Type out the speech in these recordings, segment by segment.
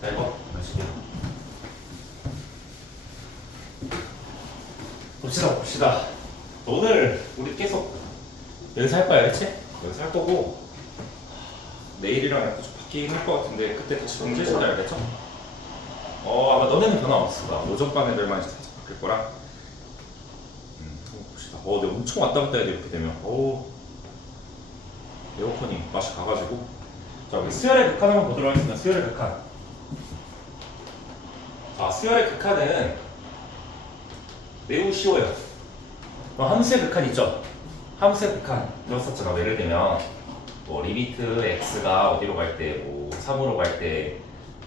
자, 이거 마실게요. 봅시다. 오늘 우리 계속 연습할 거야, 그치? 연습할 거고 내일이랑 약간 좀 바뀌긴 할 것 같은데 그때 다시 공지해서 가야겠죠? 아마 너네는 변화 없을 거야. 오전반 애들만 살짝 바뀔 거라. 한번 봅시다. 근데 엄청 왔다 갔다 해야 돼, 이렇게 되면. 에어컨이 맛이 가가지고. 자, 우리 수열의 극한 한번 보도록 하겠습니다. 수열의 극한. 자, 수열의 극한은 매우 쉬워요. 함수의 극한 있죠? 함수의 극한 들었었잖아. 예를 들면 뭐 리미트 x가 어디로 갈 때, 뭐 3으로 갈 때,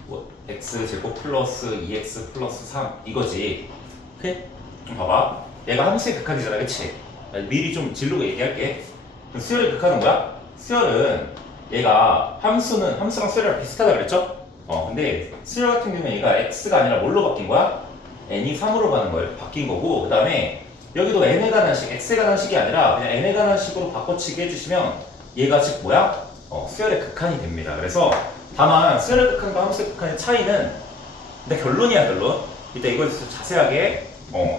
뭐 x 제곱 플러스 2x 플러스 3 이거지. 오케이? 좀 봐봐. 얘가 함수의 극한이잖아, 그치? 미리 좀 진로가 얘기할게. 수열의 극한은 뭐야? 수열은 얘가 함수랑 수열이랑 비슷하다 그랬죠? 근데 수열 같은 경우는 얘가 x가 아니라 뭘로 바뀐 거야? n이 3으로 가는 거예요. 바뀐 거고, 그 다음에 여기도 n에 관한 식, x에 관한 식이 아니라 그냥 n에 관한 식으로 바꿔치기 해주시면 얘가 즉 뭐야? 수열의 극한이 됩니다. 그래서 다만 수열의 극한과 함수의 극한의 차이는, 근데 결론이야, 결론. 이따 이거에 대해서 자세하게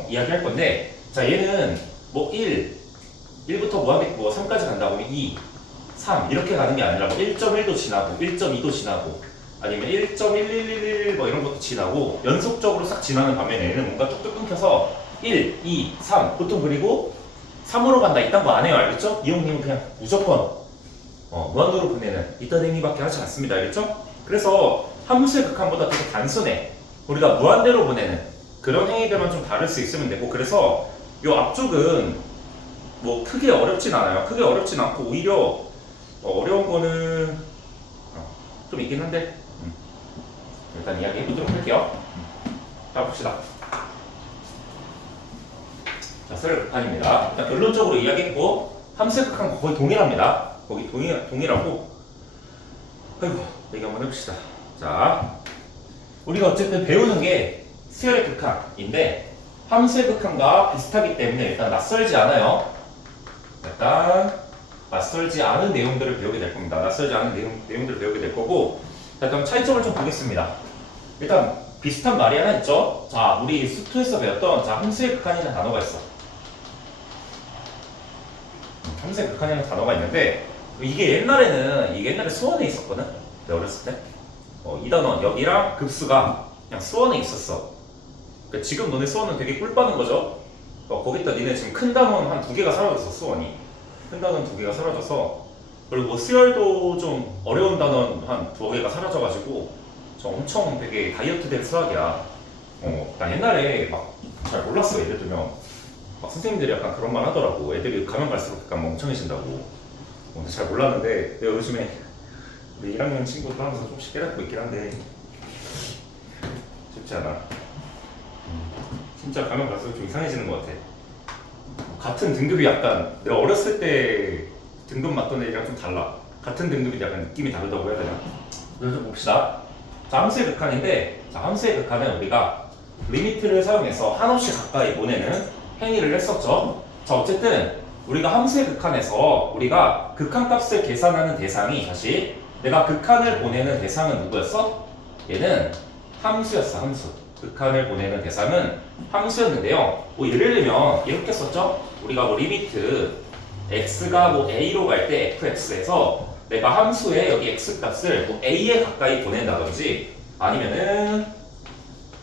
이야기할 건데, 자, 얘는 뭐 1부터 뭐 하겠고 뭐 3까지 간다고 2, 3 이렇게 가는 게 아니라 뭐 1.1도 지나고 1.2도 지나고 아니면 1.1111 뭐 이런 것도 지나고 연속적으로 싹 지나는 반면에 얘는 뭔가 뚝뚝 끊겨서 1, 2, 3 보통 그리고 3으로 간다 이딴 거 안 해요, 알겠죠? 이용님은 그냥 무조건 무한도로 보내는 이딴 행위밖에 하지 않습니다, 알겠죠? 그래서 함수의 극한보다 되게 단순해. 우리가 무한대로 보내는 그런 행위들만 좀 다를 수 있으면 되고, 그래서 요 앞쪽은 뭐 크게 어렵진 않아요. 크게 어렵진 않고 오히려 어려운 거는 좀 있긴 한데 일단 이야기해 보도록 할게요. 자, 봅시다. 자, 수열의 극한입니다. 일단 결론적으로 이야기했고 함수의 극한 거의 동일합니다. 거기 동일하고. 아이고, 얘기 한번 해봅시다. 자, 우리가 어쨌든 배우는 게 수열의 극한인데 함수의 극한과 비슷하기 때문에 일단 낯설지 않아요. 일단 낯설지 않은 내용들을 배우게 될 겁니다. 낯설지 않은 내용들을 배우게 될 거고, 자, 그럼 차이점을 좀 보겠습니다. 일단 비슷한 말이 하나 있죠. 자, 우리 수투에서 배웠던 함수의 극한이라는 단어가 있어. 함수의 극한이라는 단어가 있는데 이게 옛날에 수원에 있었거든. 내가 어렸을 때. 이 단어 여기랑 급수가 그냥 수원에 있었어. 그러니까 지금 너네 수원은 되게 꿀 빠는 거죠. 거기다 니네 지금 큰 단어는 한 2개가 사라졌어, 수원이. 큰 단어는 2개가 사라져서, 그리고 뭐 수열도 좀 어려운 단어는 한 2개가 사라져가지고 저 엄청 되게 다이어트된 수학이야. 난 옛날에 막 잘 몰랐어. 예를 들면 막 선생님들이 약간 그런 말 하더라고. 애들이 가면 갈수록 약간 멍청해진다고. 근데 잘 몰랐는데 내가 요즘에 우리 1학년 친구들 하면서 조금씩 깨닫고 있긴 한데 쉽지 않아. 진짜 가면 갈수록 좀 이상해지는 것 같아. 같은 등급이 약간 내가 어렸을 때 등급 맞던 애랑 좀 달라. 같은 등급이 약간 느낌이 다르다고 해야 되나? 그래서 좀 봅시다. 자, 함수의 극한인데, 자, 함수의 극한은 우리가 리미트를 사용해서 한없이 가까이 보내는 행위를 했었죠. 자, 어쨌든 우리가 함수의 극한에서 우리가 극한값을 계산하는 대상이, 다시 내가 극한을 보내는 대상은 누구였어? 얘는 함수였어, 함수. 극한을 보내는 대상은 함수였는데요. 뭐 예를 들면 이렇게 썼죠? 우리가 뭐 리미트 x가 뭐 a로 갈 때 fx에서 내가 함수의 여기 x 값을 뭐 a에 가까이 보낸다든지, 아니면은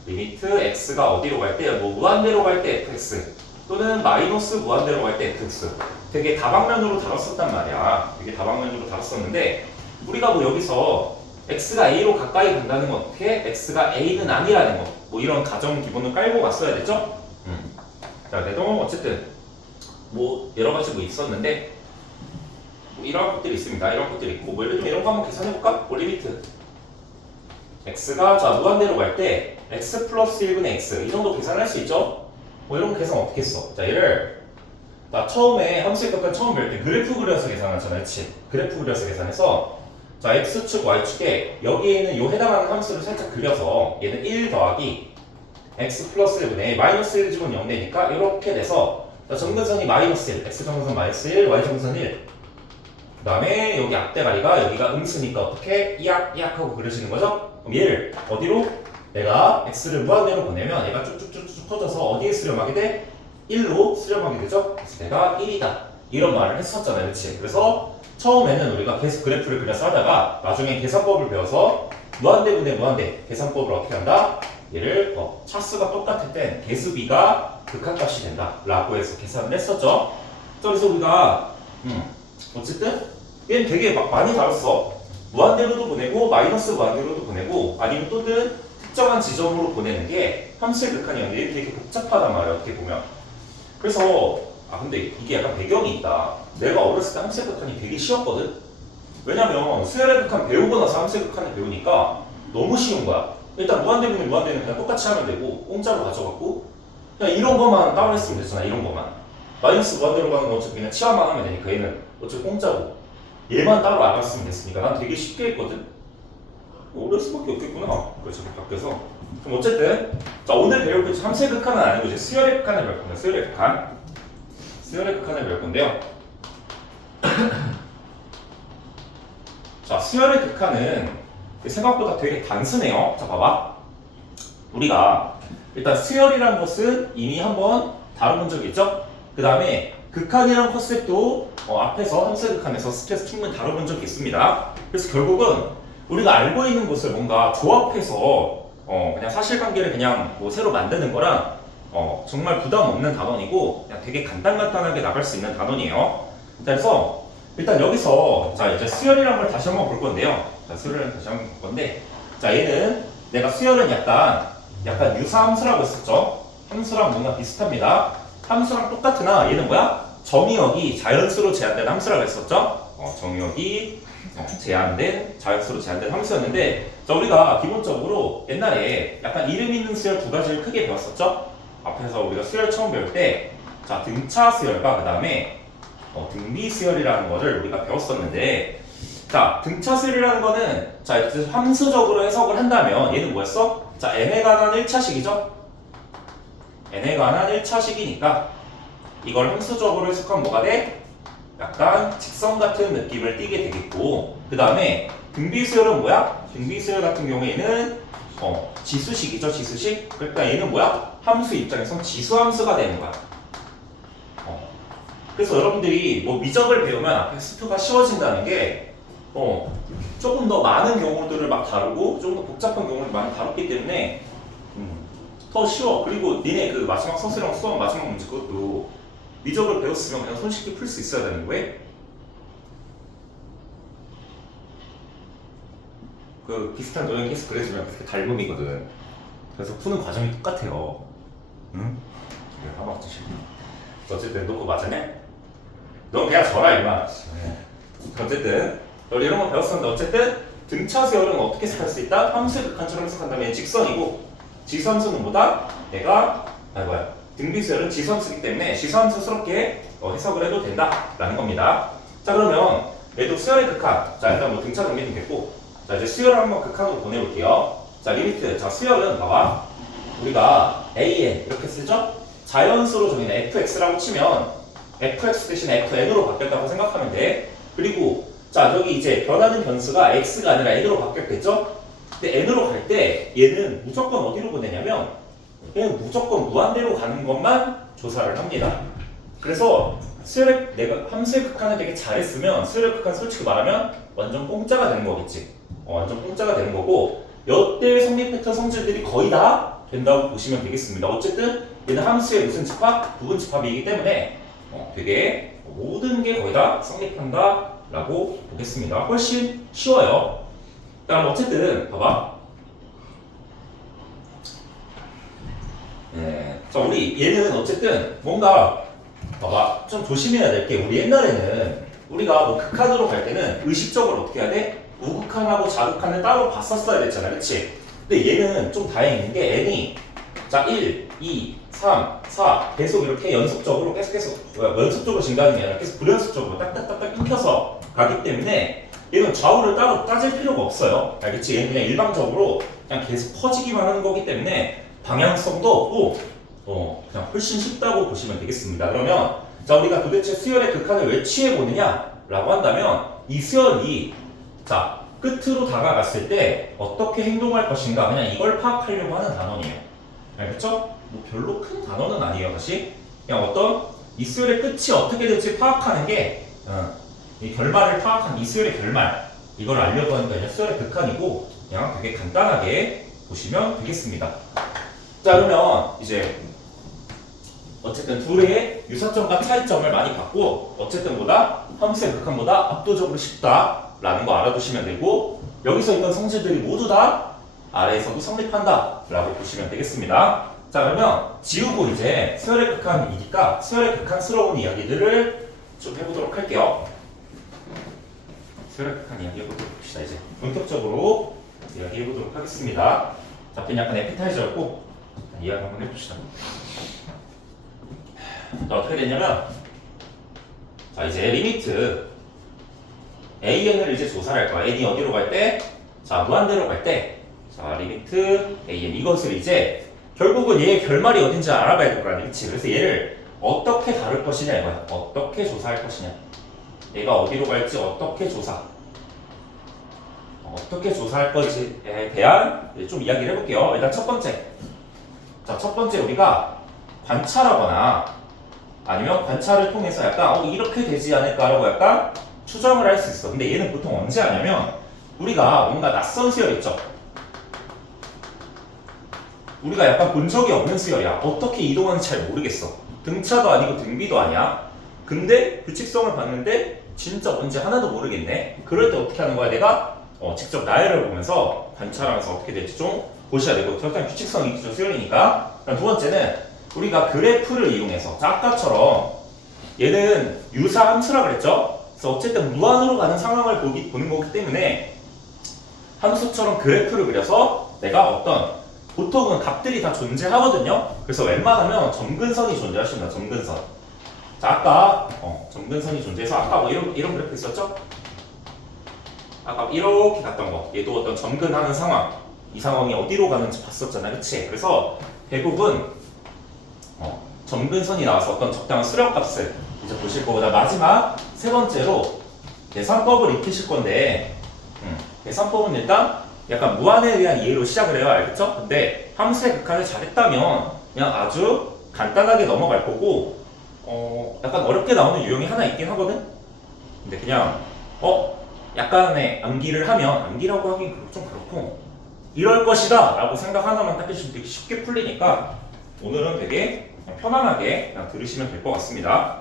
리미트 x가 어디로 갈 때 뭐 무한대로 갈 때 fx 또는 마이너스 무한대로 갈 때 fx, 되게 다방면으로 다뤘었단 말이야. 되게 다방면으로 다뤘었는데 우리가 뭐 여기서 x가 a로 가까이 간다는 건 어떻게? x가 a는 아니라는 거, 뭐 이런 가정 기본을 깔고 왔어야 됐죠? 자, 그래도 어쨌든 뭐 여러 가지 뭐 있었는데 뭐 이런 것들이 있습니다. 이런 것들이 있고, 뭐 예를 들면 이런 거 한번 계산해볼까? 뭐 리미트 x가 자 무한대로 갈 때 x 플러스 1분의 x 이 정도 계산할 수 있죠? 뭐 이런 거 계산 어떻게 했어? 자, 얘를 나 처음에 함수의 극한 처음 배울 때 그래프 그려서 계산하잖아, 그치? 그래프 그려서 계산해서, 자, x축, y축에 여기에 있는 요 해당하는 함수를 살짝 그려서 얘는 1 더하기 x 플러스 1분의 마이너스 1 집은 0 되니까 이렇게 돼서, 자, 점근선이 마이너스 1, x 점근선 마이너스 1, y 점근선 1. 다음에 여기 앞대가리가 여기가 음수니까 어떻게 이악 이악 하고 그려지는 거죠? 그럼 얘를 어디로? 내가 x를 무한대로 보내면 얘가 쭉쭉쭉쭉 커져서 어디에 수렴하게 돼? 1로 수렴하게 되죠? 그래서 내가 1이다 이런 말을 했었잖아요, 그렇지? 그래서 처음에는 우리가 계속 그래프를 그려서 하다가 나중에 계산법을 배워서 무한대분의 무한대 계산법을 어떻게 한다? 얘를 차수가 똑같을 땐 개수비가 극한값이 된다 라고 해서 계산을 했었죠. 그래서 우리가 어쨌든 얘는 되게 많이 다뤘어. 무한대로도 보내고 마이너스 무한대로도 보내고 아니면 또는 특정한 지점으로 보내는 게 함수의 극한이었는데 얘는 되게 복잡하단 말이야, 어떻게 보면. 그래서 근데 이게 약간 배경이 있다. 내가 어렸을 때 함수의 극한이 되게 쉬웠거든. 왜냐면 수열의 극한 배우고 나서 함수의 극한을 배우니까 너무 쉬운 거야. 일단 무한대분의 무한대는 그냥 똑같이 하면 되고 공짜로 가져갔고 그냥 이런 것만 따로 했으면 됐잖아. 이런 것만. 마이너스 무한대로 가는 건 어차피 그냥 치환만 하면 되니까 얘는 어차피 공짜고 얘만 따로 알았으면 됐으니까 난 되게 쉽게 했거든. 어려울 수밖에 없겠구나. 그래서 바뀌어서. 그럼 어쨌든 자 오늘 배울 그 함수의 극한은 아니고 이제 수열의 극한을 배울 건데 수열의 극한. 수열의 극한을 배울 건데요. 자 수열의 극한은 생각보다 되게 단순해요. 자 봐봐. 우리가 일단 수열이라는 것은 이미 한번 다뤄본 적이 있죠? 그 다음에 극한이라는 컨셉도 앞에서 함수의 극한에서 스트레스 충분히 다뤄본 적이 있습니다. 그래서 결국은 우리가 알고 있는 것을 뭔가 조합해서 그냥 사실관계를 그냥 뭐 새로 만드는 거랑 정말 부담 없는 단원이고 그냥 되게 간단하게 나갈 수 있는 단원이에요. 그래서 일단 여기서 자 이제 수열이라는 걸 다시 한번 볼 건데요. 자 수열을 다시 한번 볼 건데 자 얘는 내가 수열은 약간 유사함수라고 했었죠. 함수랑 뭔가 비슷합니다. 함수랑 똑같으나 얘는 뭐야? 정의역이 자연수로 제한된 함수라고 했었죠. 정의역이 제한된 자연수로 제한된 함수였는데 자 우리가 기본적으로 옛날에 약간 이름 있는 수열 두 가지를 크게 배웠었죠. 앞에서 우리가 수열 처음 배울 때 자 등차 수열과 그 다음에 등비 수열이라는 거를 우리가 배웠었는데 자 등차 수열이라는 거는 자 이렇게 함수적으로 해석을 한다면 얘는 뭐였어? 자 n에 관한 1차식이죠. n에 관한 1차식이니까 이걸 함수적으로 해석하면 뭐가 돼? 약간 직선 같은 느낌을 띠게 되겠고 그 다음에 등비수열은 뭐야? 등비수열 같은 경우에는 지수식이죠. 지수식. 그러니까 얘는 뭐야? 함수 입장에서 지수함수가 되는 거야. 그래서 여러분들이 뭐 미적을 배우면 앞에 스표가 쉬워진다는 게 조금 더 많은 경우들을 막 다루고 조금 더 복잡한 경우를 많이 다뤘기 때문에 더 쉬워. 그리고 니네 그 마지막 서술형 수학 마지막 문제 그것도 미적을 배웠으면 그냥 손쉽게 풀 수 있어야 되는 거예요. 그 비슷한 도형 계속 그려주면 그렇게 닮음이거든. 그래서 푸는 과정이 똑같아요. 응? 그래, 한번 주시. 어쨌든 너 그거 맞았냐? 너 그냥 져라 임마. 어쨌든 우리 이런 거 배웠었는데 어쨌든 등차 수열은 어떻게 해석할 수 있다? 함수의 극한처럼 해석한다면 직선이고 지수함수는 뭐다? 내가 등비 수열은 지수함수이기 때문에 지수함수스럽게 해석을 해도 된다라는 겁니다. 자 그러면 얘도 수열의 극한. 자 일단 뭐 등차 정리는 됐고 자 이제 수열을 한번 극한으로 보내볼게요. 자 리미트. 자 수열은 봐봐. 우리가 an 이렇게 쓰죠? 자연수로 정의는 fx라고 치면 fx 대신 fn으로 바뀌었다고 생각하면 돼. 그리고 자 여기 이제 변하는 변수가 x가 아니라 n으로 바뀌었겠죠? 근데 n으로 갈 때 얘는 무조건 어디로 보내냐면 얘는 무조건 무한대로 가는 것만 조사를 합니다. 그래서 내가 함수의 극한을 되게 잘했으면 수열의 극한 솔직히 말하면 완전 공짜가 되는 거겠지. 완전 공짜가 되는 거고 여태 성립했던 성질들이 거의 다 된다고 보시면 되겠습니다. 어쨌든 얘는 함수의 무슨 집합? 부분 집합이기 때문에 되게 모든 게 거의 다 성립한다 라고 보겠습니다. 훨씬 쉬워요. 그럼 어쨌든 봐봐. 자 우리 얘는 어쨌든 뭔가 봐봐 좀 조심해야 될 게 우리 옛날에는 우리가 뭐 극한으로 갈 때는 의식적으로 어떻게 해야 돼? 우극한하고 자극한을 따로 봤었어야 됐잖아, 그치? 근데 얘는 좀 다행인 게 n이 자 1, 2, 3, 4 계속 이렇게 연속적으로 연속적으로 증가하는 게 아니라 계속 불연속적으로 딱딱딱딱 끊겨서 가기 때문에 얘는 좌우를 따로 따질 필요가 없어요. 알겠지? 얘는 그냥 일방적으로 그냥 계속 퍼지기만 하는 거기 때문에 방향성도 없고 그냥 훨씬 쉽다고 보시면 되겠습니다. 그러면 자 우리가 도대체 수열의 극한을 왜 취해보느냐 라고 한다면 이 수열이 자 끝으로 다가갔을 때 어떻게 행동할 것인가 그냥 이걸 파악하려고 하는 단원이에요. 알겠죠? 뭐 별로 큰 단원은 아니에요. 다시 그냥 어떤 이 수열의 끝이 어떻게 될지 파악하는 게 이 결말을 파악한 이 수열의 결말 이걸 알려고 하니까 그냥 수열의 극한이고 그냥 되게 간단하게 보시면 되겠습니다. 자 그러면 이제 어쨌든 둘의 유사점과 차이점을 많이 봤고 어쨌든 보다 함수의 극한보다 압도적으로 쉽다라는 거 알아두시면 되고 여기서 있던 성질들이 모두 다 아래에서도 성립한다 라고 보시면 되겠습니다. 자 그러면 지우고 이제 수열의 극한이니까 수열의 극한스러운 이야기들을 좀 해보도록 할게요. 수열의 극한 이야기 해보도록 합시다. 이제 본격적으로 이야기 해보도록 하겠습니다. 자 그냥 약간 에피타이저였고 이야기 한번 해봅시다. 자 어떻게 됐냐면 자 이제 리미트 AN을 이제 조사를 할 거야. N이 어디로 갈 때? 자 무한대로 갈 때 자 리미트 AN 이것을 이제 결국은 얘의 결말이 어딘지 알아봐야 될 거 아니야. 그치? 그래서 얘를 어떻게 다룰 것이냐 이거야. 어떻게 조사할 것이냐 얘가 어디로 갈지 어떻게 어떻게 조사할 것에 대한 좀 이야기를 해볼게요. 일단 첫 번째 자 첫 번째 우리가 관찰하거나 아니면 관찰을 통해서 약간 이렇게 되지 않을까라고 약간 추정을 할 수 있어. 근데 얘는 보통 언제 하냐면 우리가 뭔가 낯선 수열 있죠. 우리가 약간 본 적이 없는 수열이야. 어떻게 이동하는지 잘 모르겠어. 등차도 아니고 등비도 아니야. 근데 규칙성을 봤는데 진짜 뭔지 하나도 모르겠네. 그럴 때 어떻게 하는 거야? 내가 직접 나열을 보면서 관찰하면서 어떻게 될지 좀 보셔야 되고 일단 규칙성이 있죠. 수열이니까. 두 번째는 우리가 그래프를 이용해서 자, 아까처럼 얘는 유사 함수라 그랬죠? 그래서 어쨌든 무한으로 가는 상황을 보는 거기 때문에 함수처럼 그래프를 그려서 내가 어떤 보통은 값들이 다 존재하거든요. 그래서 웬만하면 점근선이 존재하십니다. 점근선. 자 아까 점근선이 존재해서 아까 뭐 이런 그래프 있었죠? 아까 이렇게 갔던 거 얘도 어떤 점근하는 상황 이 상황이 어디로 가는지 봤었잖아. 그치? 그래서 대부분 점근선이 나와서 어떤 적당한 수렴값을 이제 보실 거고 마지막 세 번째로 계산법을 익히실 건데 계산법은 일단 약간 무한에 대한 이해로 시작을 해요. 알겠죠? 근데 함수의 극한을 잘했다면 그냥 아주 간단하게 넘어갈 거고 약간 어렵게 나오는 유형이 하나 있긴 하거든? 근데 그냥 약간의 암기를 하면 암기라고 하긴 좀 그렇고 이럴 것이다 라고 생각 하나만 딱 해주시면 되게 쉽게 풀리니까 오늘은 되게 편안하게 그냥 들으시면 될 것 같습니다.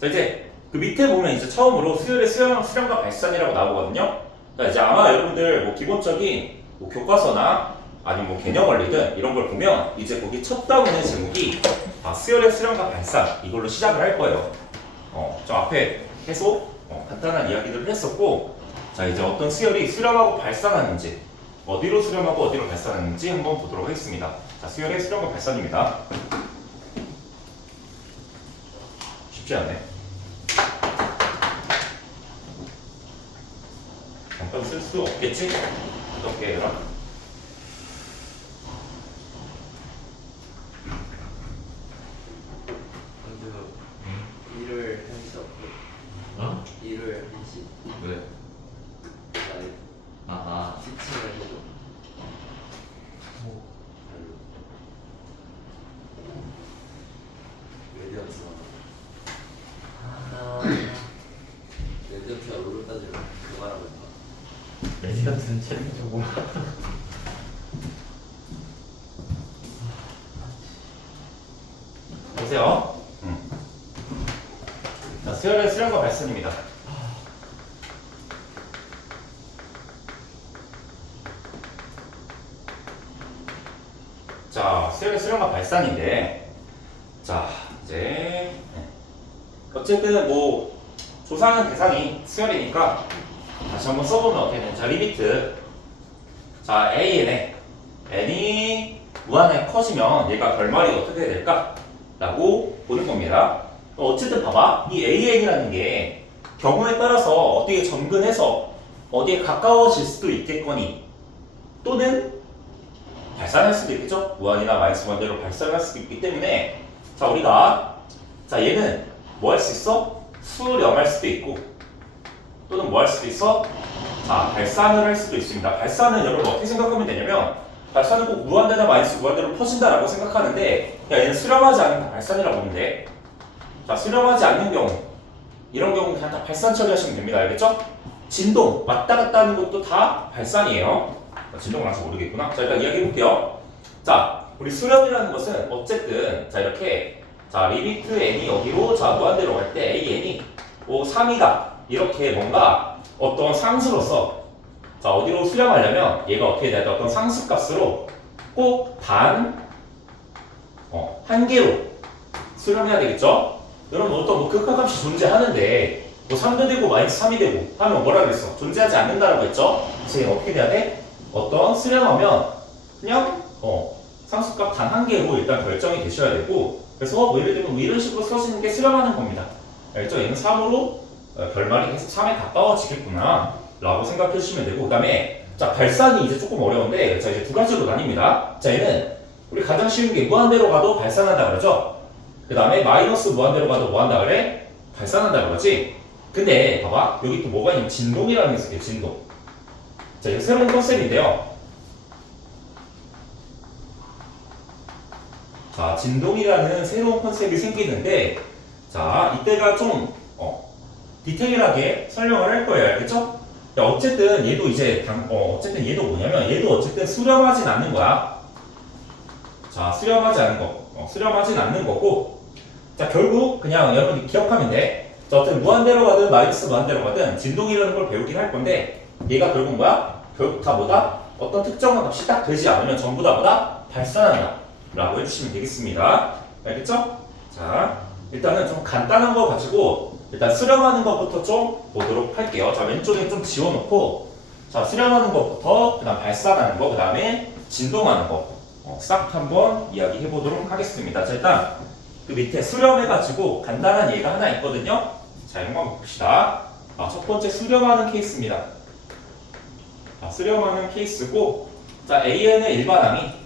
자 이제 그 밑에 보면 이제 처음으로 수열의 수렴과 발산이라고 나오거든요. 자 이제 아마 여러분들 뭐 기본적인 뭐 교과서나 아니면 뭐 개념 원리든 이런 걸 보면 이제 거기 첫 단원의 제목이 수열의 수렴과 발산 이걸로 시작을 할 거예요. 저 앞에 계속 간단한 이야기들을 했었고 자 이제 어떤 수열이 수렴하고 발산하는지 어디로 수렴하고 어디로 발산하는지 한번 보도록 하겠습니다. 자 수열의 수렴과 발산입니다. 쉽지 않네. 잠깐 쓸 수 없겠지? 어떻게 얘들아? 일요일 1시 없고 일요일 1시 왜? 지침을 해줘. 레디언스 레디언스가 롤을 따지면 그 말하고 있나? 레지던트는 챌린저고. 보세요. 자, 수열의 수렴과 발산입니다. 자, 수열의 수렴과 발산인데, 자, 이제 어쨌든 뭐 조사하는 대상이 수열이니까 다시 한번 써보면 어떻게 되냐? 자, 리미트. 자, AN에 n이 무한에 커지면 얘가 결말이 어떻게 될까? 라고 보는 겁니다. 어쨌든 봐봐. 이 AN이라는 게 경우에 따라서 어디에 점근해서 어디에 가까워질 수도 있겠거니 또는 발산할 수도 있겠죠? 무한이나 마이너스 원대로 발산할 수도 있기 때문에 자 우리가 자 얘는 뭐 할 수 있어? 수렴할 수도 있고 또는 뭐 할 수도 있어? 자, 발산을 할 수도 있습니다. 발산은 여러분 어떻게 생각하면 되냐면 발산은 꼭 무한대나 마이너스 무한대로 퍼진다라고 생각하는데 야, 얘는 수렴하지 않는다. 발산이라고 보면 돼. 자, 수렴하지 않는 경우 이런 경우 그냥 다 발산 처리하시면 됩니다. 알겠죠? 진동, 왔다 갔다 하는 것도 다 발산이에요. 진동은 아직 모르겠구나. 자, 일단 이야기해 볼게요. 자, 우리 수렴이라는 것은 어쨌든 자 이렇게 자 리미트 n이 어디로 자 무한대로 갈 때 an이 3이다 이렇게 뭔가 어떤 상수로서 자 어디로 수렴하려면 얘가 어떻게 돼야 돼? 어떤 상수값으로 꼭 한 개로 수렴해야 되겠죠? 여러분 어떤 뭐 극한값이 존재하는데 뭐 3도 되고 마이너스 3이 되고 하면 뭐라 그랬어? 존재하지 않는다라고 했죠? 그래서 얘는 어떻게 돼야 돼? 어떤 수렴하면 그냥 상수값 단 한 개로 일단 결정이 되셔야 되고 그래서 뭐 예를 들면 뭐 이런 식으로 써지는 게 수렴하는 겁니다. 알죠? 얘는 3으로 결말이 계속 3에 가까워지겠구나 라고 생각해 주시면 되고 그 다음에 자 발산이 이제 조금 어려운데 자 이제 두 가지로 나뉩니다. 자 얘는 우리 가장 쉬운 게 무한대로 가도 발산한다 그러죠? 그 다음에 마이너스 무한대로 가도 뭐 한다 그래? 발산한다 그러지? 근데 봐봐 여기 또 뭐가 있냐면 진동이라는 게 있어요. 진동. 자 이거 새로운 컨셉인데요. 자, 진동이라는 새로운 컨셉이 생기는데, 자, 이때가 좀, 디테일하게 설명을 할 거예요. 알겠죠? 야, 어쨌든 얘도 이제, 어쨌든 얘도 뭐냐면, 얘도 어쨌든 수렴하진 않는 거야. 자, 수렴하지 않는 거. 수렴하진 않는 거고, 자, 결국 그냥 여러분이 기억하면 돼. 자, 어쨌든 무한대로 가든 마이너스 무한대로 가든 진동이라는 걸 배우긴 할 건데, 얘가 결국 뭐야? 결국 다 뭐다? 어떤 특정한 값이 딱 되지 않으면 전부 다 뭐다? 발산한다. 라고 해주시면 되겠습니다. 알겠죠? 자, 일단은 좀 간단한 거 가지고 일단 수렴하는 것부터 좀 보도록 할게요. 자, 왼쪽에 좀 지워놓고 자, 수렴하는 것부터 그 다음 발산하는 거, 그 다음에 진동하는 거 싹 한번 이야기해 보도록 하겠습니다. 자, 일단 그 밑에 수렴해가지고 간단한 예가 하나 있거든요. 자, 이런 거 한번 봅시다. 첫 번째 수렴하는 케이스입니다. 자, 수렴하는 케이스고 자, AN의 일반항이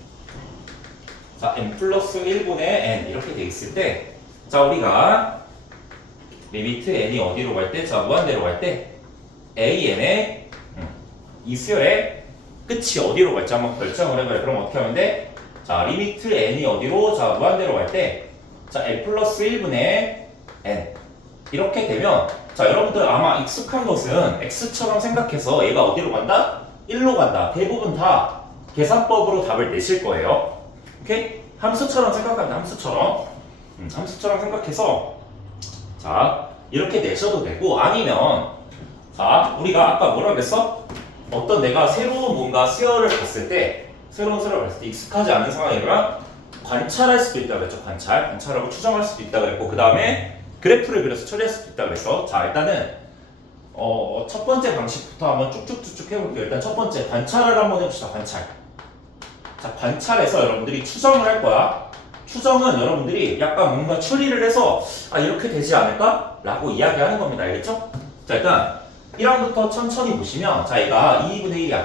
자, n 플러스 1분의 n 이렇게 돼 있을 때, 자, 우리가 리미트 n이 어디로 갈 때, 자, 무한대로 갈 때, an의 이 수열의 끝이 어디로 갈지 한번 결정을 해봐요. 그럼 어떻게 하면 돼? 자, 리미트 n이 어디로, 자, 무한대로 갈 때, 자, n 플러스 1분의 n 이렇게 되면, 자, 여러분들 아마 익숙한 것은 x처럼 생각해서 얘가 어디로 간다? 1로 간다. 대부분 다 계산법으로 답을 내실 거예요. 오케이? 함수처럼 생각합니다. 함수처럼 생각해서 자 이렇게 내셔도 되고 아니면 자 우리가 아까 뭐라 그랬어? 어떤 내가 새로운 뭔가 수열을 봤을 때 익숙하지 않은 상황이라 관찰할 수도 있다 그랬죠. 관찰하고 추정할 수도 있다 그랬고 그 다음에 그래프를 그려서 처리할 수도 있다 그랬어. 자 일단은 첫 번째 방식부터 한번 쭉쭉쭉쭉 해볼게요. 일단 첫 번째 관찰을 한번 해봅시다. 자, 관찰해서 여러분들이 추정을 할 거야. 추정은 여러분들이 약간 뭔가 추리를 해서 이렇게 되지 않을까? 라고 이야기하는 겁니다. 알겠죠? 자, 일단 1항부터 천천히 보시면 자, 얘가 2분의 1이야.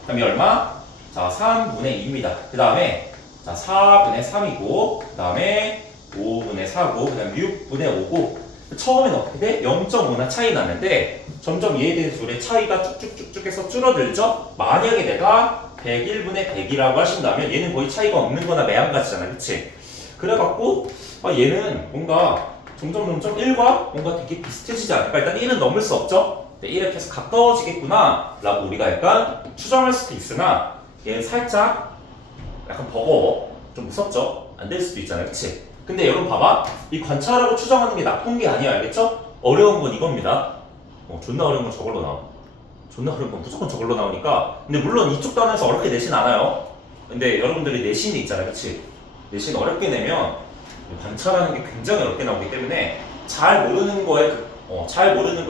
그 다음에 얼마? 자, 3분의 2입니다. 그 다음에 자, 4분의 3이고 그 다음에 5분의 4고 그 다음에 6분의 5고 처음에는 어떻게 돼? 0.5나 차이 나는데 점점 얘들 둘의 차이가 쭉쭉쭉쭉 해서 줄어들죠? 만약에 내가 101분의 100이라고 하신다면 얘는 거의 차이가 없는 거나 매한가지잖아. 그치? 그래갖고 얘는 뭔가 점점 1과 뭔가 되게 비슷해지지 않을까? 일단 1은 넘을 수 없죠? 1에 계속 가까워지겠구나 라고 우리가 약간 추정할 수도 있으나 얘는 살짝 약간 버거워. 좀 무섭죠? 안 될 수도 있잖아요. 그치? 근데 여러분 봐봐. 이 관찰하고 추정하는 게 나쁜 게 아니야. 알겠죠? 어려운 건 이겁니다. 존나 어려운 건 저걸로 나와. 존나 어려운 건 무조건 저걸로 나오니까. 근데 물론 이쪽 단에서 어렵게 내진 않아요. 근데 여러분들이 내신이 있잖아요. 그치? 내신 어렵게 내면 관찰하는 게 굉장히 어렵게 나오기 때문에 잘 모르는 거에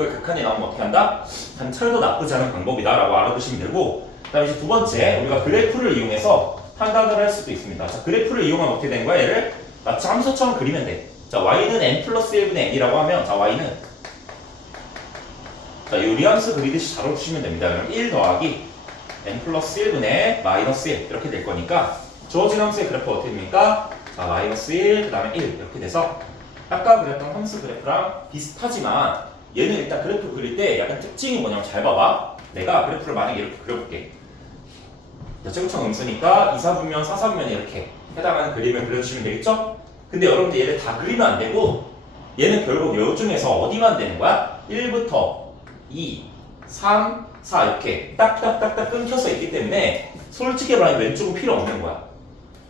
극한이 나오면 어떻게 한다? 관찰도 나쁘지 않은 방법이다 라고 알아두시면 되고 그 다음에 이제 두 번째 우리가 그래프를 이용해서 판단을 할 수도 있습니다. 자, 그래프를 이용하면 어떻게 되는 거야? 얘를 마치 함수처럼 그리면 돼. 자, y는 n 플러스 1분의 n이라고 하면 자, y는 자, 요리함수 그리듯이 잘 해주시면 됩니다. 그럼 1 더하기 n 플러스 1분의 마이너스 1 이렇게 될 거니까 주어진 함수의 그래프 어떻게 됩니까? 자, 마이너스 1, 그 다음에 1 이렇게 돼서 아까 그렸던 함수 그래프랑 비슷하지만 얘는 일단 그래프 그릴 때 약간 특징이 뭐냐면 잘 봐봐. 내가 그래프를 만약에 이렇게 그려볼게. 제곱창 음수니까 2사분면, 4사분면 이렇게 해당하는 그림을 그려주시면 되겠죠? 근데 여러분들 얘를 다 그리면 안 되고 얘는 결국 요 중에서 어디만 되는 거야? 1부터 2, 3, 4 이렇게 딱딱딱딱 끊겨서 있기 때문에 솔직히 말하면 왼쪽은 필요 없는 거야.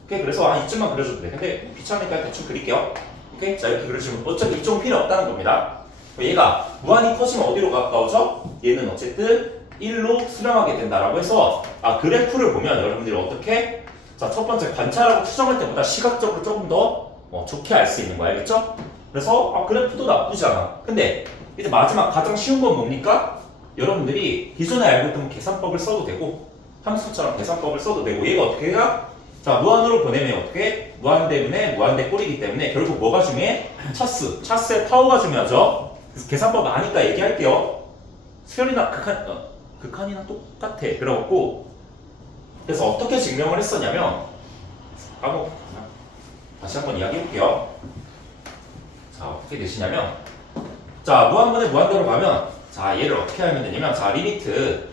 오케이? 그래서 한 이쯤만 그려줘도 돼. 근데 귀찮으니까 대충 그릴게요. 오케이? 자 이렇게 그려주면 어차피 이쪽은 필요 없다는 겁니다. 얘가 무한히 커지면 어디로 가까워져? 얘는 어쨌든 1로 수렴하게 된다라고 해서 그래프를 보면 여러분들이 어떻게 자 첫 번째 관찰하고 추정할 때보다 시각적으로 조금 더 좋게 알 수 있는 거야. 알겠죠? 그래서 그래프도 나쁘지 않아. 근데 이제 마지막 가장 쉬운 건 뭡니까? 여러분들이 기존에 알고 있던 계산법을 써도 되고 함수처럼 계산법을 써도 되고 얘가 어떻게 해요? 자 무한으로 보내면 어떻게? 무한대분의 무한대 꼴이기 때문에 결국 뭐가 중요해? 차수, 차수의 파워가 중요하죠. 그래서 계산법 아니까 얘기할게요. 수열이나 극한이나 똑같아. 그래갖고 그래서 어떻게 증명을 했었냐면 다시 한번 이야기해볼게요. 자 어떻게 되시냐면 자 무한분의 무한대로 가면 자 얘를 어떻게 하면 되냐면 자 리미트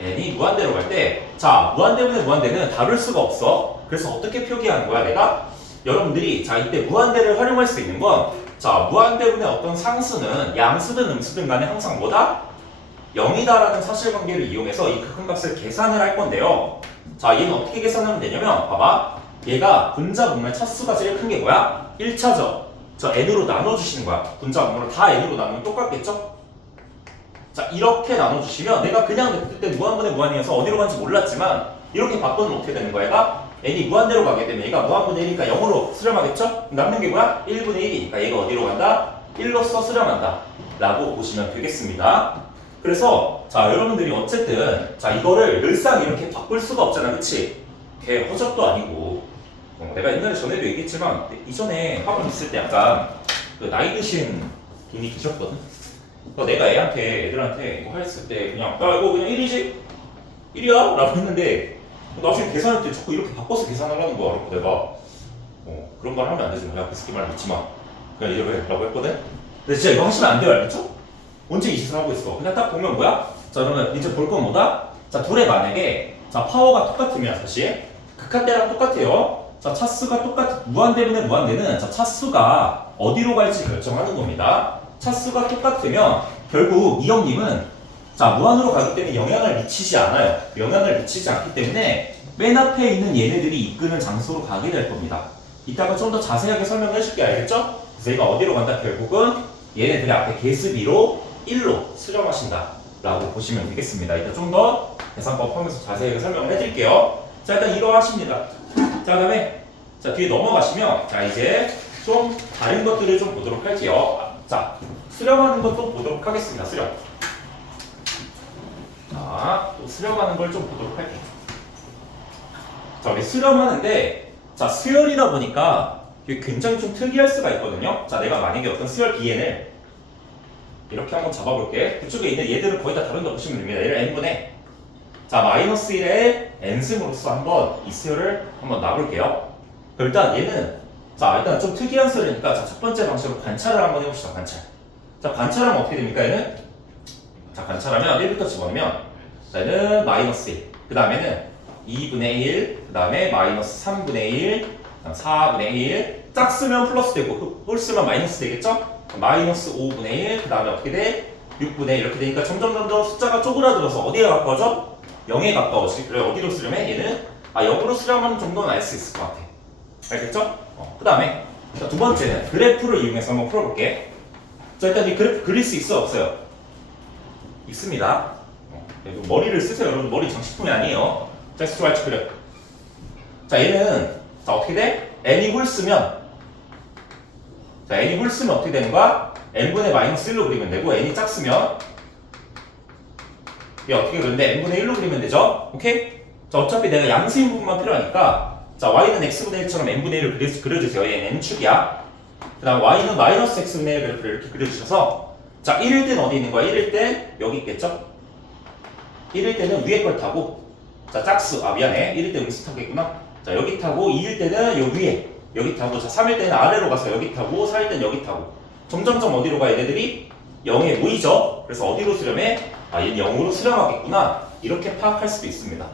n이 무한대로 갈 때 자 무한대분의 무한대는 다룰 수가 없어. 그래서 어떻게 표기하는 거야 내가? 여러분들이 자 이때 무한대를 활용할 수 있는 건 자 무한대분의 어떤 상수는 양수든 음수든 간에 항상 뭐다? 0이다라는 사실관계를 이용해서 이 극한값을 계산을 할 건데요. 자 얘는 어떻게 계산하면 되냐면 봐봐 얘가 분자 분모의 차수가 제일 큰 게 뭐야? 1차죠. 저 n으로 나눠주시는 거야. 분자 분모를 다 n으로 나누면 똑같겠죠? 자 이렇게 나눠주시면 내가 그냥 그때 무한분의 무한이어서 어디로 간지 몰랐지만 이렇게 바꾸면 어떻게 되는 거야? 얘가 n이 무한대로 가게 되면 얘가 무한분의 1이니까 0으로 수렴하겠죠? 남는 게 뭐야? 1분의 1이니까 얘가 어디로 간다? 1로서 수렴한다 라고 보시면 되겠습니다. 그래서 자 여러분들이 어쨌든 자 이거를 늘상 이렇게 바꿀 수가 없잖아. 그치? 걔 허접도 아니고 내가 옛날에 전에도 얘기했지만 이전에 학원 있을 때 약간 그 나이 드신 분이 계셨거든. 내가 애들한테 이거 했을 때 그냥 야 이거 그냥 1이지? 1이야? 라고 했는데 나중에 계산할 때 자꾸 이렇게 바꿔서 계산하라는 거야. 그래서 내가 그런 말 하면 안 되지. 야 그 새끼 말 믿지 마. 그냥 이대로 해 라고 했거든. 근데 진짜 이거 하시면 안 돼요. 알겠죠? 언제 이 짓을 하고 있어. 그냥 딱 보면 뭐야? 자 그러면 이제 볼 건 뭐다? 자 둘의 만약에 자 파워가 똑같으면 사실 극한대랑 똑같아요. 자 차수가 무한대분의 무한대는 자 차수가 어디로 갈지 결정하는 겁니다. 차수가 똑같으면 결국 이 형님은 자 무한으로 가기 때문에 영향을 미치지 않아요. 영향을 미치지 않기 때문에 맨 앞에 있는 얘네들이 이끄는 장소로 가게 될 겁니다. 이따가 좀 더 자세하게 설명을 해줄게. 알겠죠? 그래서 얘가 어디로 간다? 결국은 얘네들의 앞에 계습이로 1로 수렴하신다 라고 보시면 되겠습니다. 이따 좀 더 계산법 하면서 자세하게 설명을 해드릴게요. 자 일단 이거 하십니다. 자 그다음에 자 뒤에 넘어가시면 자 이제 좀 다른 것들을 좀 보도록 할게요. 자 수렴하는 것도 보도록 하겠습니다. 수렴. 자 또 수렴하는 걸 좀 보도록 할게요. 자 우리 수렴하는데 자 수열이다 보니까 이게 굉장히 좀 특이할 수가 있거든요. 자 내가 만약에 어떤 수열 bn을 이렇게 한번 잡아볼게. 그쪽에 있는 얘들을 거의 다 다룬다 보시면 됩니다. 얘를 n분의 자 마이너스 1의 n승으로서 한번 이 수열을 한번 놔볼게요. 일단 얘는 자 일단 좀 특이한 수열이니까 자 첫 번째 방식으로 관찰을 한번 해봅시다. 관찰. 자 관찰하면 어떻게 됩니까? 얘는 자 관찰하면 1부터 집어넣으면 자 얘는 마이너스 1, 그 다음에는 2분의 1, 그 다음에 마이너스 3분의 1, 4분의 1 짝쓰면 플러스 되고 홀수면 마이너스 되겠죠? 마이너스 5분의 1, 그 다음에 어떻게 돼? 6분의 1 이렇게 되니까 점점 숫자가 쪼그라들어서 어디에 가까워져? 0에 가까워지지. 그래 어디로 수렴해? 얘는 0으로 수렴하는 정도는 알 수 있을 것 같아. 알겠죠? 그 다음에 두 번째는 그래프를 이용해서 한번 풀어볼게. 자 일단 이 그래프 그릴 수 있어 없어요? 있습니다. 머리를 쓰세요. 여러분 머리 장식품이 아니에요. 자 스트라이트 그래프. 자 얘는 자 어떻게 돼? n이 홀수면 자 n이 홀수면 어떻게 되는 거야? n분의 마이너스 1로 그리면 되고 n이 짝수면 이게 어떻게 그리는데 n분의 1로 그리면 되죠? 오케이? 자 어차피 내가 양수인 부분만 필요하니까 자 y는 x분의 1처럼 n분의 1을 그려주세요. 얘는 n축이야. 그 다음 y는 마이너스 x분의 1을 이렇게 그려주셔서 자 1일 때는 어디 있는 거야? 1일 때 여기 있겠죠? 1일 때는 위에 걸 타고 자 짝수 미안해 1일 때 음수 타겠구나. 자 여기 타고 2일 때는 요 위에 여기 타고 자 3일 때는 아래로 가서 여기 타고 4일 때는 여기 타고 점점점 어디로 가 얘네들이 0에 모이죠. 그래서 어디로 수렴해? 아, 얘는 0으로 수렴하겠구나. 이렇게 파악할 수도 있습니다.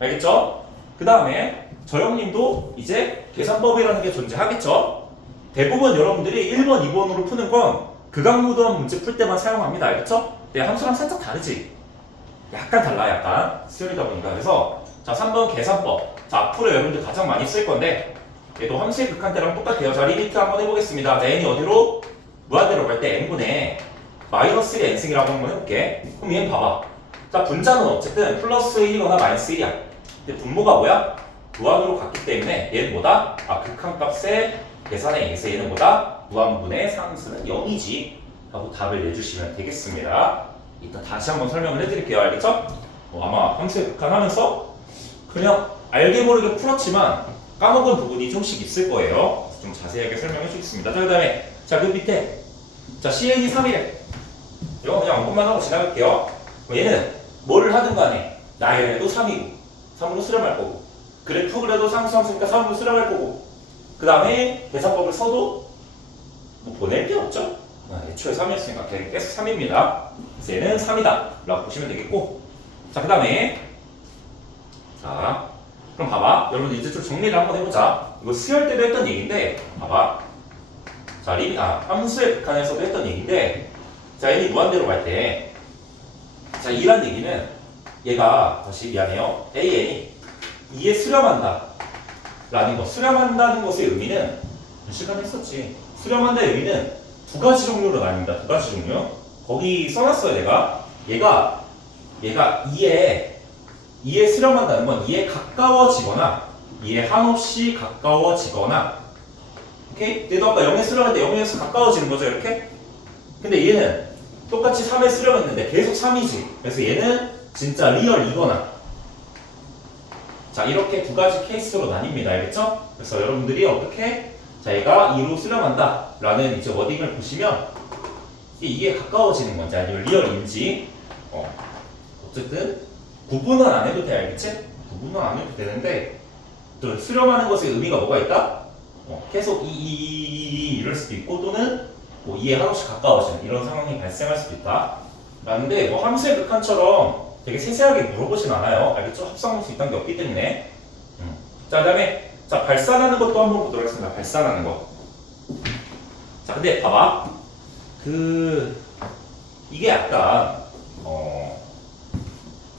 알겠죠? 그 다음에 저 형님도 이제 계산법이라는 게 존재하겠죠? 대부분 여러분들이 1번, 2번으로 푸는 건 극악무도한 문제 풀 때만 사용합니다. 알겠죠? 내 함수랑 살짝 다르지? 약간 달라, 약간. 수열이다 보니까. 그래서 자, 3번 계산법. 자, 앞으로 여러분들 가장 많이 쓸 건데 얘도 함수의 극한대랑 똑같아요. 자, 리미트 한번 해보겠습니다. 자, n이 어디로? 무한대로 갈 때 n분의 마이너스 1의 n승이라고 한번 해볼게. 그럼 얘는 봐봐. 자, 분자는 어쨌든 플러스 1이거나 마이너스 1이야. 근데 분모가 뭐야? 무한으로 갔기 때문에 얘는 뭐다? 아, 극한값의 계산에 의해서 얘는 뭐다? 무한분의 상수는 0이지 하고 답을 내주시면 되겠습니다. 이따 다시 한번 설명을 해드릴게요. 알겠죠? 아마 함수의 극한하면서 그냥 알게 모르게 풀었지만 까먹은 부분이 좀씩 있을 거예요. 좀 자세하게 설명해 주겠습니다. 자, 그 다음에 자, 그 밑에 자, CN이 3이래. 이거 그냥 언급만 하고 지나갈게요. 얘는 뭐를 하든 간에 나열해도 3이고 3으로 수렴할 거고 그래프 그래도 상수니까 3으로 수렴할 거고 그 다음에 계산법을 써도 뭐 보낼 게 없죠? 애초에 3이었으니까 계속 3입니다. 그래서 얘는 3이다 라고 보시면 되겠고 자, 그 다음에 자, 그럼 봐봐. 여러분 이제 좀 정리를 한번 해보자. 이거 수열 때도 했던 얘기인데 봐봐. 자, 함수의 극한에서도 했던 얘기인데 자, n이 무한대로 갈 때 자, 2란 얘기는 얘가 다시 미안해요. an이 2에 수렴한다 라는 거. 수렴한다는 것의 의미는 시간에 했었지. 수렴한다의 의미는 두 가지 종류로 나뉩니다. 두 가지 종류. 거기 써놨어요. 얘가 2에 수렴한다는 건 2에 가까워지거나 2에 한없이 가까워지거나 오케이? 얘도 아까 0에 수렴할 때 0에서 가까워지는 거죠. 이렇게? 근데 얘는 똑같이 3에 수렴했는데 계속 3이지. 그래서 얘는 진짜 리얼이거나 자, 이렇게 두 가지 케이스로 나뉩니다. 알겠죠? 그래서 여러분들이 어떻게 자, 얘가 2로 수렴한다 라는 이제 워딩을 보시면 이게 가까워지는 건지 아니면 리얼인지 어쨌든 구분은 안 해도 돼. 알겠지? 구분은 안 해도 되는데 또 수렴하는 것의 의미가 뭐가 있다? 계속 이럴 수도 있고 또는 뭐 2에 한없이 가까워지는 이런 상황이 발생할 수도 있다. 라는데 뭐 함수의 극한처럼 되게 세세하게 물어보진 않아요. 알겠죠? 합성함수 있다는 게 없기 때문에. 자, 그 다음에 자, 발산하는 것도 한번 보도록 하겠습니다. 발산하는 거. 자, 근데 봐봐. 이게 약간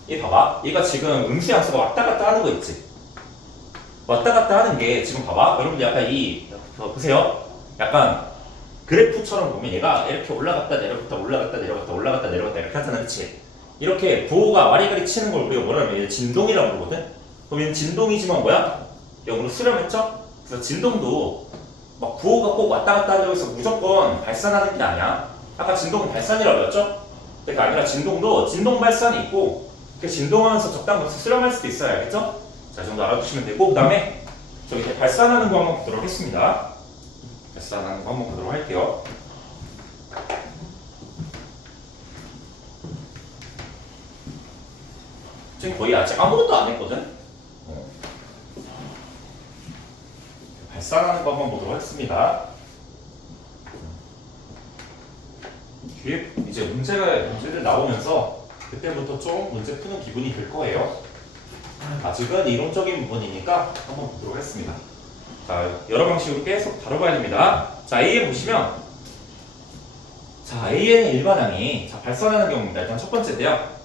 얘 봐봐. 얘가 지금 음수양수가 왔다 갔다 하는 거 있지? 왔다 갔다 하는 게 지금 봐봐. 여러분들 약간 보세요. 약간 그래프처럼 보면 얘가 이렇게 올라갔다 내려갔다 올라갔다 내려갔다 올라갔다 내려갔다 이렇게 하잖아. 그치? 이렇게 부호가 와리가리 치는 걸 우리가 뭐라 하면 얘 진동이라고 부르거든? 그럼 얘는 진동이지만 뭐야? 0으로 수렴했죠? 그래서 진동도 막 부호가 꼭 왔다 갔다 하려고 해서 무조건 발산하는 게 아니야. 아까 진동은 발산이라고 했죠? 그게 아니라 진동도 진동 발산이 있고 진동하면서 적당한 곳에 수렴할 수도 있어요. 알겠죠? 자, 이 정도 알아두시면 되고 그 다음에 저기 발산하는 거 한번 보도록 하겠습니다. 발산하는 거 한번 보도록 할게요. 지금 거의 아직 아무것도 안 했거든? 발산하는 거 한번 보도록 하겠습니다. 뒤에 이제 문제를 나오면서 그때부터 좀 문제 푸는 기분이 들 거예요. 아직은 이론적인 부분이니까 한번 보도록 하겠습니다. 자, 여러 방식으로 계속 다뤄봐야 됩니다. 자, A에 보시면 자, A의 일반항이 자, 발산하는 경우입니다. 일단 첫 번째인데요.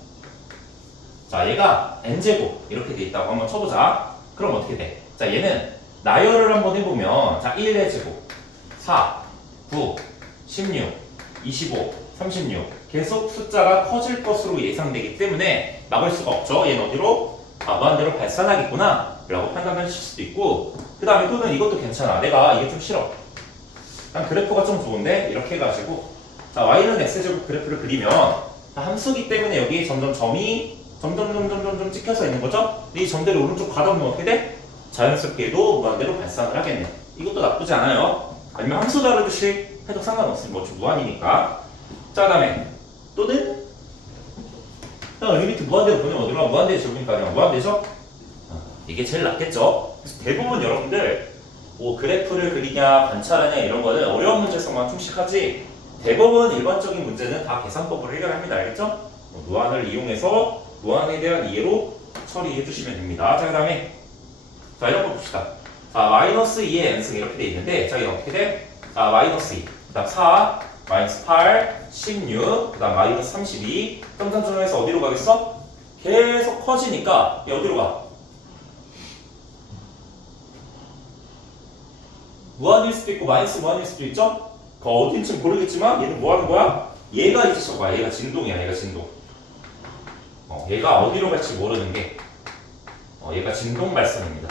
자, 얘가 n제곱 이렇게 돼 있다고 한번 쳐보자. 그럼 어떻게 돼? 자, 얘는 나열을 한번 해보면 자, 1의 제곱 4, 9, 16, 25, 36 계속 숫자가 커질 것으로 예상되기 때문에 막을 수가 없죠. 얘는 어디로? 무한대로 발산하겠구나 라고 판단하실 수도 있고 그 다음에 또는 이것도 괜찮아. 내가 이게 좀 싫어. 난 그래프가 좀 좋은데 이렇게 해가지고 자, y는 x제곱 그래프를 그리면 함수기 때문에 여기 점점 점이 점점 찍혀서 있는 거죠? 이 점들이 오른쪽 가다 보면 어떻게 돼? 자연스럽게도 무한대로 발산을 하겠네. 이것도 나쁘지 않아요. 아니면 함수 다르듯이 해도 상관없어요. 뭐 무한이니까. 자, 그 다음에 또는 리미트 무한대로 보내면 어디로 가? 무한대 제곱이니까 그냥 무한대죠? 이게 제일 낫겠죠? 그래서 대부분 여러분들 뭐 그래프를 그리냐 관찰하냐 이런 거는 어려운 문제성만 충실하지 대법원 일반적인 문제는 다 계산법으로 해결합니다. 알겠죠? 노안을 이용해서 노안에 대한 이해로 처리해 주시면 됩니다. 자, 그 다음에 자, 이런 거 봅시다. 자, 마이너스 2의 n승 이렇게 돼 있는데 자, 이게 어떻게 돼? 자, 마이너스 2, 그 다음 4, 마이너스 8, 16, 그 다음 마이너스 32 점점점에서 어디로 가겠어? 계속 커지니까 얘 어디로 가? 무한일 수도 있고 마이너스 무한일 수도 있죠? 그 어딘지 모르겠지만 얘는 뭐 하는 거야? 얘가 이제 저거야. 얘가 진동이야. 얘가 진동. 얘가 어디로 갈지 모르는 게 얘가 진동 발산입니다.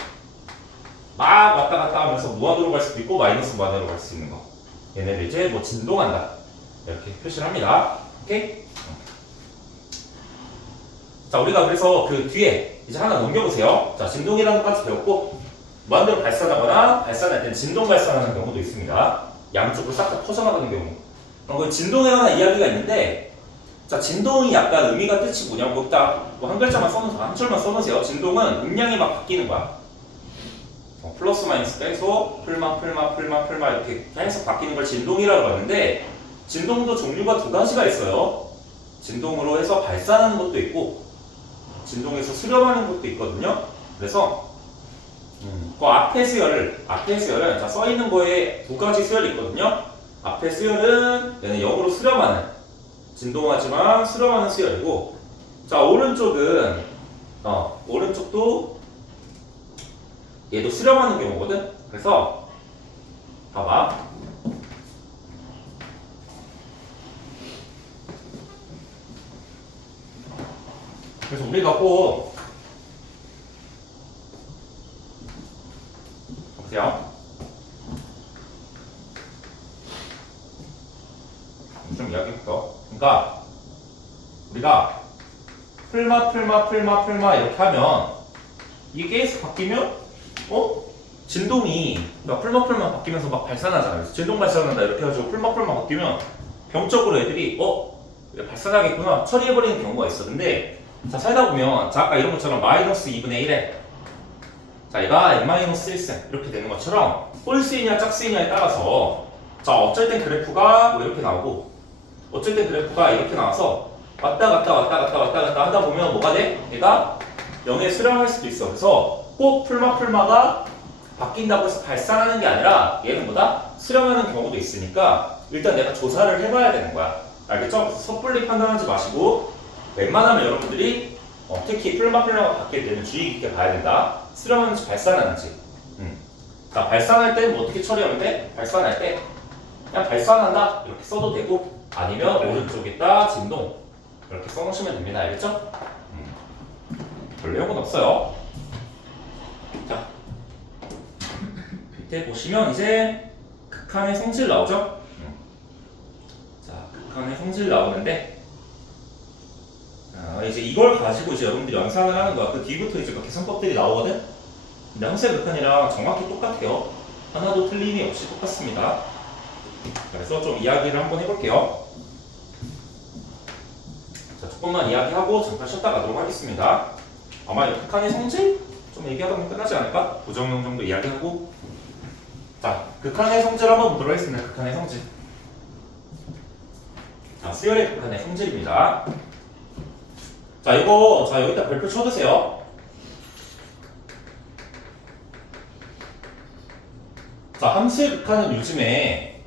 막 왔다 갔다 하면서 무한으로 갈 수도 있고 마이너스 무한으로 갈 수 있는 거. 얘네들 이제 뭐 진동한다. 이렇게 표시를 합니다. 오케이? 자, 우리가 그래서 그 뒤에 이제 하나 넘겨보세요. 자, 진동이라는 것까지 배웠고 무한대로 발산하거나 발산할 때는 진동 발산하는 경우도 있습니다. 양쪽으로 싹 다 퍼져나가는 경우. 그 진동에 관한 이야기가 있는데 자, 진동이 약간 의미가 뜻이 뭐냐면 한 글자만 써놓으세요. 한 줄만 써놓으세요. 진동은 음량이 막 바뀌는 거야. 플러스 마이너스 계속 풀마 이렇게 계속 바뀌는 걸 진동이라고 하는데 진동도 종류가 두 가지가 있어요. 진동으로 해서 발산하는 것도 있고 진동에서 수렴하는 것도 있거든요. 그래서 그 앞에 수열은 자, 써있는 거에 두 가지 수열이 있거든요. 앞에 수열은 얘는 역으로 수렴하는 진동하지만 수렴하는 수열이고 자, 오른쪽도 얘도 수렴하는 경우거든. 그래서 봐봐. 그래서 우리가 꼭 보세요. 좀 이야기해볼까? 그러니까 우리가 풀마 이렇게 하면 이게 계속 바뀌면 진동이 그러니까 풀마 바뀌면서 막 발산하잖아요. 그래서 진동 발산한다 이렇게 해가지고 풀마 바뀌면 병적으로 애들이 발산하겠구나 처리해버리는 경우가 있어. 근데 자, 살다 보면 자, 아까 이런 것처럼 마이너스 2분의 1에 자, 얘가 n-1승 이렇게 되는 것처럼 홀수이냐 짝수이냐에 따라서 자, 어쩔 땐 그래프가 뭐 이렇게 나오고 어쩔 땐 그래프가 이렇게 나와서 왔다 갔다 하다 보면 뭐가 돼? 얘가 0에 수렴할 수도 있어. 그래서 꼭 풀마가 바뀐다고 해서 발산하는 게 아니라 얘는 뭐다? 수렴하는 경우도 있으니까 일단 내가 조사를 해봐야 되는 거야. 알겠죠? 그래서 섣불리 판단하지 마시고 웬만하면 여러분들이 특히 풀마가 바뀔 때는 주의 깊게 봐야 된다. 수렴하는지 발산하는지. 자, 발산할 때는 뭐 어떻게 처리하면 돼? 발산할 때 그냥 발산한다 이렇게 써도 되고 아니면 오른쪽에다 진동 이렇게 써놓으시면 됩니다. 알겠죠? 별 내용은 없어요. 자, 밑에 보시면 이제 극한의 성질 나오죠? 자, 극한의 성질 나오는데 이제 이걸 가지고 이제 여러분들이 연산을 하는 거야. 그 뒤부터 이제 계산법들이 나오거든? 근데 함수의 극한이랑 정확히 똑같아요. 하나도 틀림이 없이 똑같습니다. 그래서 좀 이야기를 한번 해볼게요. 자, 조금만 이야기하고 잠깐 쉬었다 가도록 하겠습니다. 아마 극한의 성질? 좀 얘기하다 보면 끝나지 않을까? 부정형 정도 이야기하고 자, 극한의 성질 한번 보도록 하겠습니다. 극한의 성질. 자, 수열의 극한의 성질입니다. 자, 이거 여기다 별표 쳐두세요. 자, 함수의 극한은 요즘에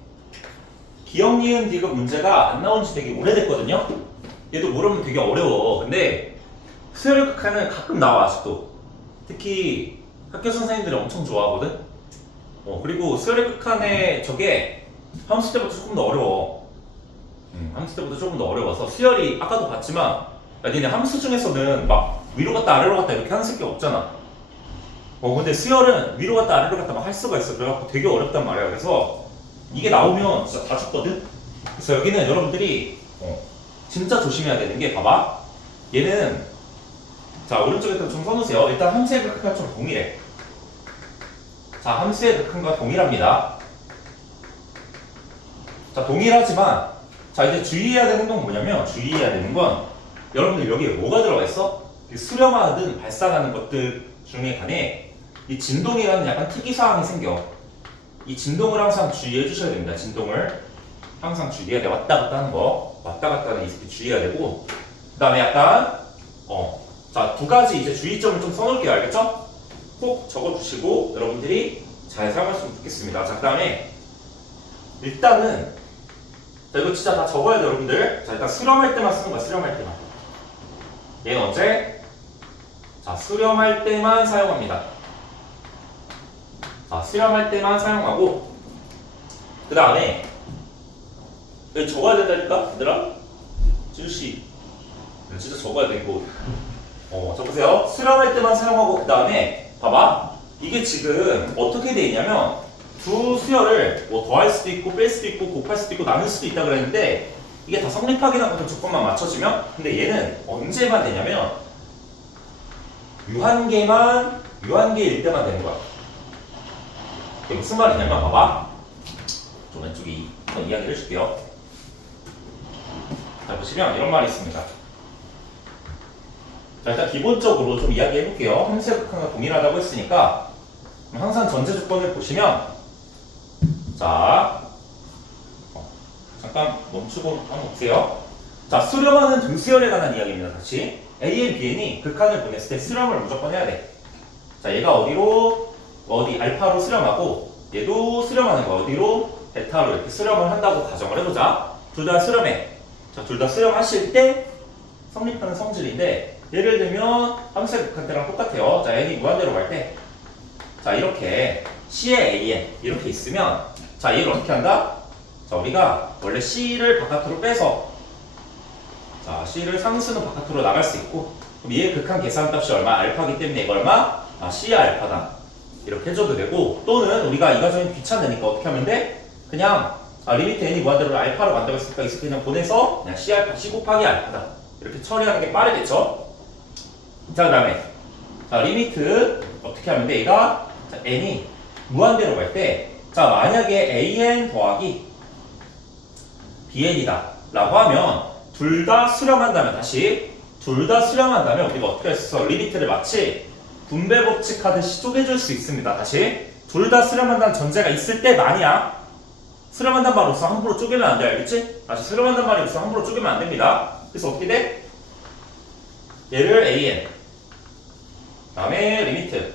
기억, 니은, 디귿 문제가 안 나온 지 되게 오래됐거든요. 얘도 모르면 되게 어려워. 근데 수열의 극한은 가끔 나와 아직도. 특히 학교 선생님들이 엄청 좋아하거든. 그리고 수열의 극한의 저게 함수 때부터 조금 더 어려워. 함수 때부터 조금 더 어려워서 수열이 아까도 봤지만 니네 함수 중에서는 막 위로 갔다 아래로 갔다 이렇게 하는 새끼 없잖아. 근데 수열은 위로 갔다 아래로 갔다 막 할 수가 있어. 그래갖고 되게 어렵단 말이야. 그래서 이게 나오면 진짜 다 죽거든. 그래서 여기는 여러분들이 진짜 조심해야 되는 게 봐봐. 얘는 자, 오른쪽에 좀 써놓으세요. 일단 함수의 극한과 좀 동일해. 자, 함수의 극한과 동일합니다. 자, 동일하지만 자, 이제 주의해야 되는 건 뭐냐면 주의해야 되는 건 여러분들 여기에 뭐가 들어가 있어? 수렴하든 발산하는 것들 중에 간에 이 진동이라는 약간 특이사항이 생겨. 이 진동을 항상 주의해 주셔야 됩니다. 진동을. 항상 주의해야 돼. 왔다 갔다 하는 거. 왔다 갔다 하는 이 스피드 주의해야 되고. 그 다음에 약간, 자, 두 가지 이제 주의점을 좀 써놓을게요. 알겠죠? 꼭 적어주시고, 여러분들이 잘 사용하시면 좋겠습니다. 자, 그 다음에, 일단은, 자, 이거 진짜 다 적어야 돼요, 여러분들. 자, 일단 수렴할 때만 쓰는 거야, 수렴할 때만. 얘는 언제? 자, 수렴할 때만 사용합니다. 자, 수렴할 때만 사용하고, 그 다음에, 여기 적어야 된다니까? 얘들아? 지우씨. 진짜 적어야 돼, 이거. 적으세요. 수렴할 때만 사용하고, 그 다음에, 봐봐. 이게 지금 어떻게 돼 있냐면, 두 수열을 뭐 더할 수도 있고, 뺄 수도 있고, 곱할 수도 있고, 나눌 수도 있다 그랬는데, 이게 다 성립하기나 같은 조건만 맞춰지면, 근데 얘는 언제만 되냐면, 유한계일 때만 되는 거야. 이게 무슨 말이냐면, 봐봐. 좀 왼쪽에 한번 이야기를 해줄게요. 자, 보시면 이런 말이 있습니다. 자, 일단 기본적으로 좀 이야기해 볼게요. 함수극한과 동일하다고 했으니까 항상 전제 조건을 보시면 자, 잠깐 멈추고 한번 보세요. 자, 수렴하는 두 수열에 관한 이야기입니다. 다시 AN, BN이 극한을 보냈을 때 수렴을 무조건 해야 돼. 자, 얘가 어디 알파로 수렴하고 얘도 수렴하는 거 어디로? 베타로 이렇게 수렴을 한다고 가정을 해보자. 둘 다 수렴해. 자, 둘 다 수렴하실 때 성립하는 성질인데 예를 들면 함수의 극한대랑 똑같아요. 자, n이 무한대로 갈 때 자, 이렇게 C의 AN 이렇게 있으면 자, 얘를 어떻게 한다? 자, 우리가 원래 C를 바깥으로 빼서 자, C를 상수는 바깥으로 나갈 수 있고 그럼 얘의 극한 계산값이 얼마? 알파기 때문에 이거 얼마? C의 알파다 이렇게 해줘도 되고 또는 우리가 이 과정이 귀찮으니까 어떻게 하면 돼? 그냥 리미트 n이 무한대로 알파로 간다고 했으니까 이렇게 그냥 보내서 그냥 C 알파 C 곱하기 알파다 이렇게 처리하는 게 빠르겠죠? 자, 그 다음에 자, 리미트 어떻게 하면 돼? 얘가 자, n이 무한대로 갈 때 자, 만약에 an 더하기 bn이다 라고 하면 둘 다 수렴한다면 다시 둘 다 수렴한다면 우리가 어떻게 했어? 리미트를 마치 분배 법칙 하듯이 쪼개줄 수 있습니다. 다시 둘 다 수렴한다는 전제가 있을 때만이야. 수렴한단 말 없어 함부로 쪼개면 안 돼. 알겠지? 다시 수렴한단 말이 없어 함부로 쪼개면 안 됩니다. 그래서 어떻게 돼? 얘를 an 다음에 리미트